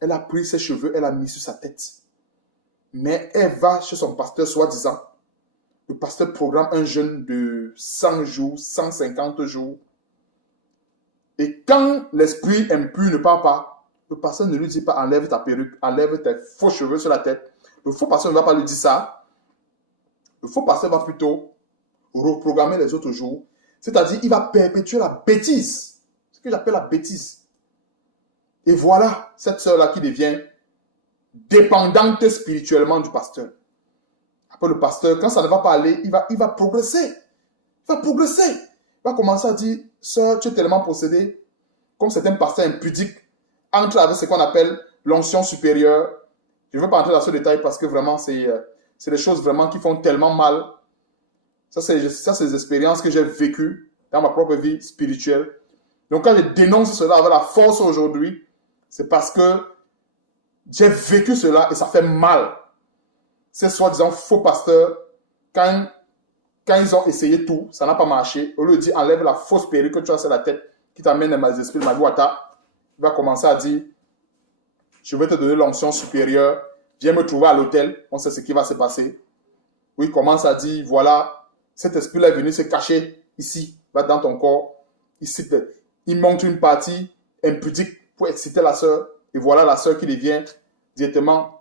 Elle a pris ses cheveux, elle a mis sur sa tête. Mais elle va chez son pasteur soi-disant. Le pasteur programme un jeûne de 100 jours, 150 jours. Et quand l'esprit impur ne part pas, le pasteur ne lui dit pas enlève ta perruque, enlève tes faux cheveux sur la tête. Le faux pasteur ne va pas lui dire ça. Le faux pasteur va plutôt reprogrammer les autres jours. C'est-à-dire, il va perpétuer la bêtise. Ce que j'appelle la bêtise. Et voilà cette sœur-là qui devient dépendante spirituellement du pasteur. Après le pasteur, quand ça ne va pas aller, il va progresser. Il va progresser. Il va commencer à dire, sœur, tu es tellement possédé, comme certains pasteurs impudiques, entre avec ce qu'on appelle l'onction supérieure. Je ne veux pas entrer dans ce détail parce que vraiment, c'est des choses vraiment qui font tellement mal. Ça, c'est des expériences que j'ai vécues dans ma propre vie spirituelle. Donc, quand je dénonce cela avec la force aujourd'hui, c'est parce que j'ai vécu cela et ça fait mal. Ces soi-disant faux pasteurs, quand ils ont essayé tout, ça n'a pas marché. Au lieu de dire enlève la fausse perruque que tu as sur la tête qui t'amène dans les esprits de Mami Wata, il va commencer à dire je vais te donner l'onction supérieure, viens me trouver à l'hôtel, on sait ce qui va se passer. Oui, il commence à dire voilà, cet esprit-là est venu se cacher ici, va dans ton corps. Ici, il montre une partie impudique pour exciter la sœur. Et voilà la sœur qui devient directement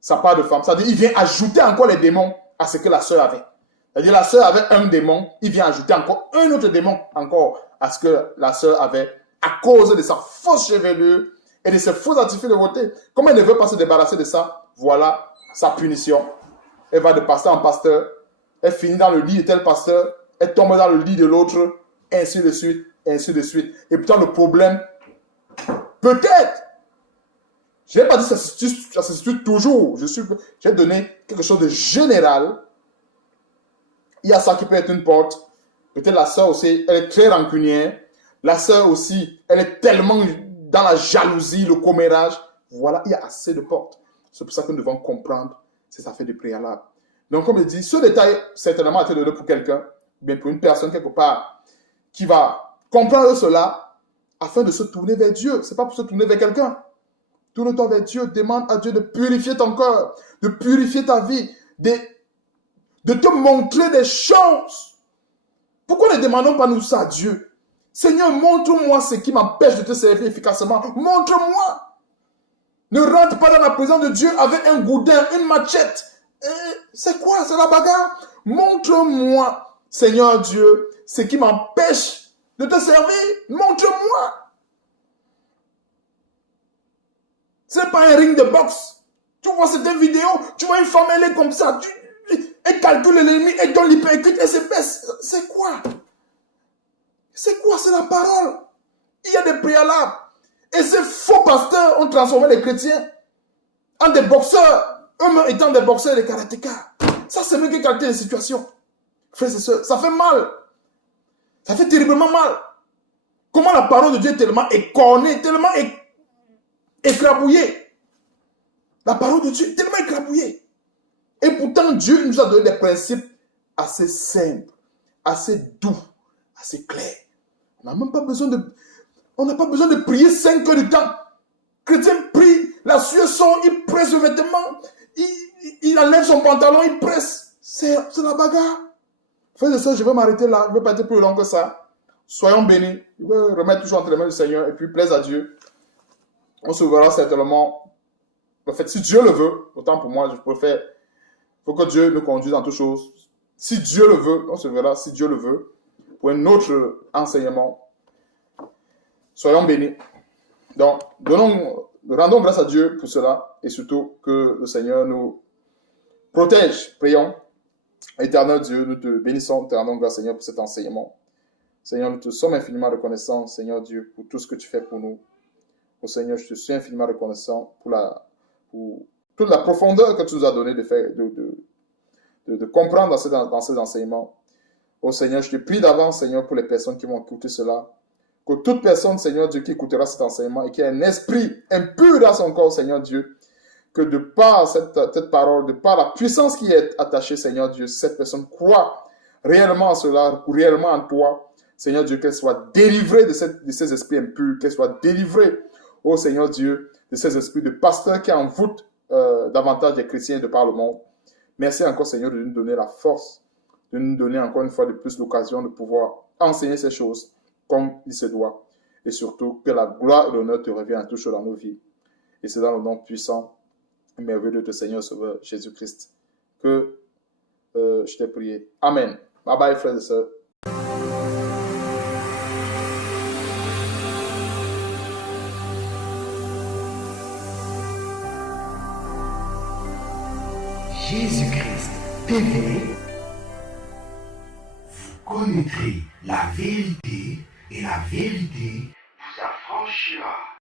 sa part de femme. C'est-à-dire, il vient ajouter encore les démons à ce que la sœur avait. C'est-à-dire, la sœur avait un démon, il vient ajouter encore un autre démon encore à ce que la sœur avait à cause de sa fausse chevelure et de ses faux artifices de beauté. Comme elle ne veut pas se débarrasser de ça, voilà sa punition. Elle va de pasteur en pasteur, elle finit dans le lit de tel pasteur, elle tombe dans le lit de l'autre, ainsi de suite, ainsi de suite. Et pourtant, le problème, peut-être, je n'ai pas dit que ça se situe toujours. J'ai donné quelque chose de général. Il y a ça qui peut être une porte. Peut-être la sœur aussi, elle est très rancunière. La sœur aussi, elle est tellement dans la jalousie, le commérage. Voilà, il y a assez de portes. C'est pour ça que nous devons comprendre ces affaires de préalable. Donc, comme je dis, ce détail, certainement, a été donné pour quelqu'un, mais pour une personne quelque part, qui va comprendre cela afin de se tourner vers Dieu. Ce n'est pas pour se tourner vers quelqu'un. Tourne-toi vers Dieu, demande à Dieu de purifier ton cœur, de purifier ta vie, de te montrer des choses. Pourquoi ne demandons pas nous ça à Dieu? Seigneur, montre-moi ce qui m'empêche de te servir efficacement. Montre-moi. Ne rentre pas dans la présence de Dieu avec un gourdin, une machette. C'est quoi? C'est la bagarre? Montre-moi, Seigneur Dieu, ce qui m'empêche de te servir. Montre-moi. Ce n'est pas un ring de boxe. Tu vois cette vidéo, tu vois une femme, elle est comme ça. Elle calcule l'ennemi, elle donne l'hypercute, elle se baisse. C'est quoi? C'est quoi? C'est la parole. Il y a des préalables. Et ces faux pasteurs ont transformé les chrétiens en des boxeurs, eux-mêmes étant des boxeurs et des karatékas. Ça, c'est mieux que calculer les situations. Frères et sœurs, ça fait mal. Ça fait terriblement mal. Comment la parole de Dieu est tellement écornée, tellement écrabouillée. La parole de Dieu est tellement écrabouillée. Et pourtant, Dieu nous a donné des principes assez simples, assez doux, assez clairs. On n'a même pas besoin de prier 5 heures de temps. Chrétien prie, la sueur sort, il presse le vêtement, il enlève son pantalon, il presse. C'est la bagarre. Frères et sœurs, je vais m'arrêter là. Je ne vais pas être plus long que ça. Soyons bénis. Je vais remettre toujours entre les mains du Seigneur et puis plaise à Dieu. On se verra certainement. En fait, si Dieu le veut, autant pour moi, je préfère. Il faut que Dieu nous conduise dans toutes choses. Si Dieu le veut, on se verra si Dieu le veut. Pour un autre enseignement. Soyons bénis. Donc, rendons grâce à Dieu pour cela. Et surtout que le Seigneur nous protège. Prions. Éternel Dieu, nous te bénissons, te rendons grâce, Seigneur, pour cet enseignement. Seigneur, nous te sommes infiniment reconnaissants, Seigneur Dieu, pour tout ce que tu fais pour nous. Oh Seigneur, je te suis infiniment reconnaissant pour toute la profondeur que tu nous as donnée de comprendre dans ces enseignements. Oh Seigneur, je te prie d'avance, Seigneur, pour les personnes qui vont écouter cela. Que toute personne, Seigneur Dieu, qui écoutera cet enseignement et qui a un esprit impur dans son corps, Seigneur Dieu, que de par cette parole, de par la puissance qui est attachée, Seigneur Dieu, si cette personne croit réellement en cela, ou réellement en toi, Seigneur Dieu, qu'elle soit délivrée de ces esprits impurs, qu'elle soit délivrée, oh Seigneur Dieu, de ces esprits de pasteurs qui envoûtent davantage les chrétiens de par le monde. Merci encore, Seigneur, de nous donner la force, de nous donner encore une fois de plus l'occasion de pouvoir enseigner ces choses comme il se doit. Et surtout, que la gloire et l'honneur te reviennent toujours dans nos vies. Et c'est dans le nom puissant merveilleux de ton Seigneur Sauveur Jésus-Christ que je t'ai prié. Amen. Bye bye, frères et sœurs. Jésus-Christ TV, vous connaîtrez la vérité et la vérité vous affranchira.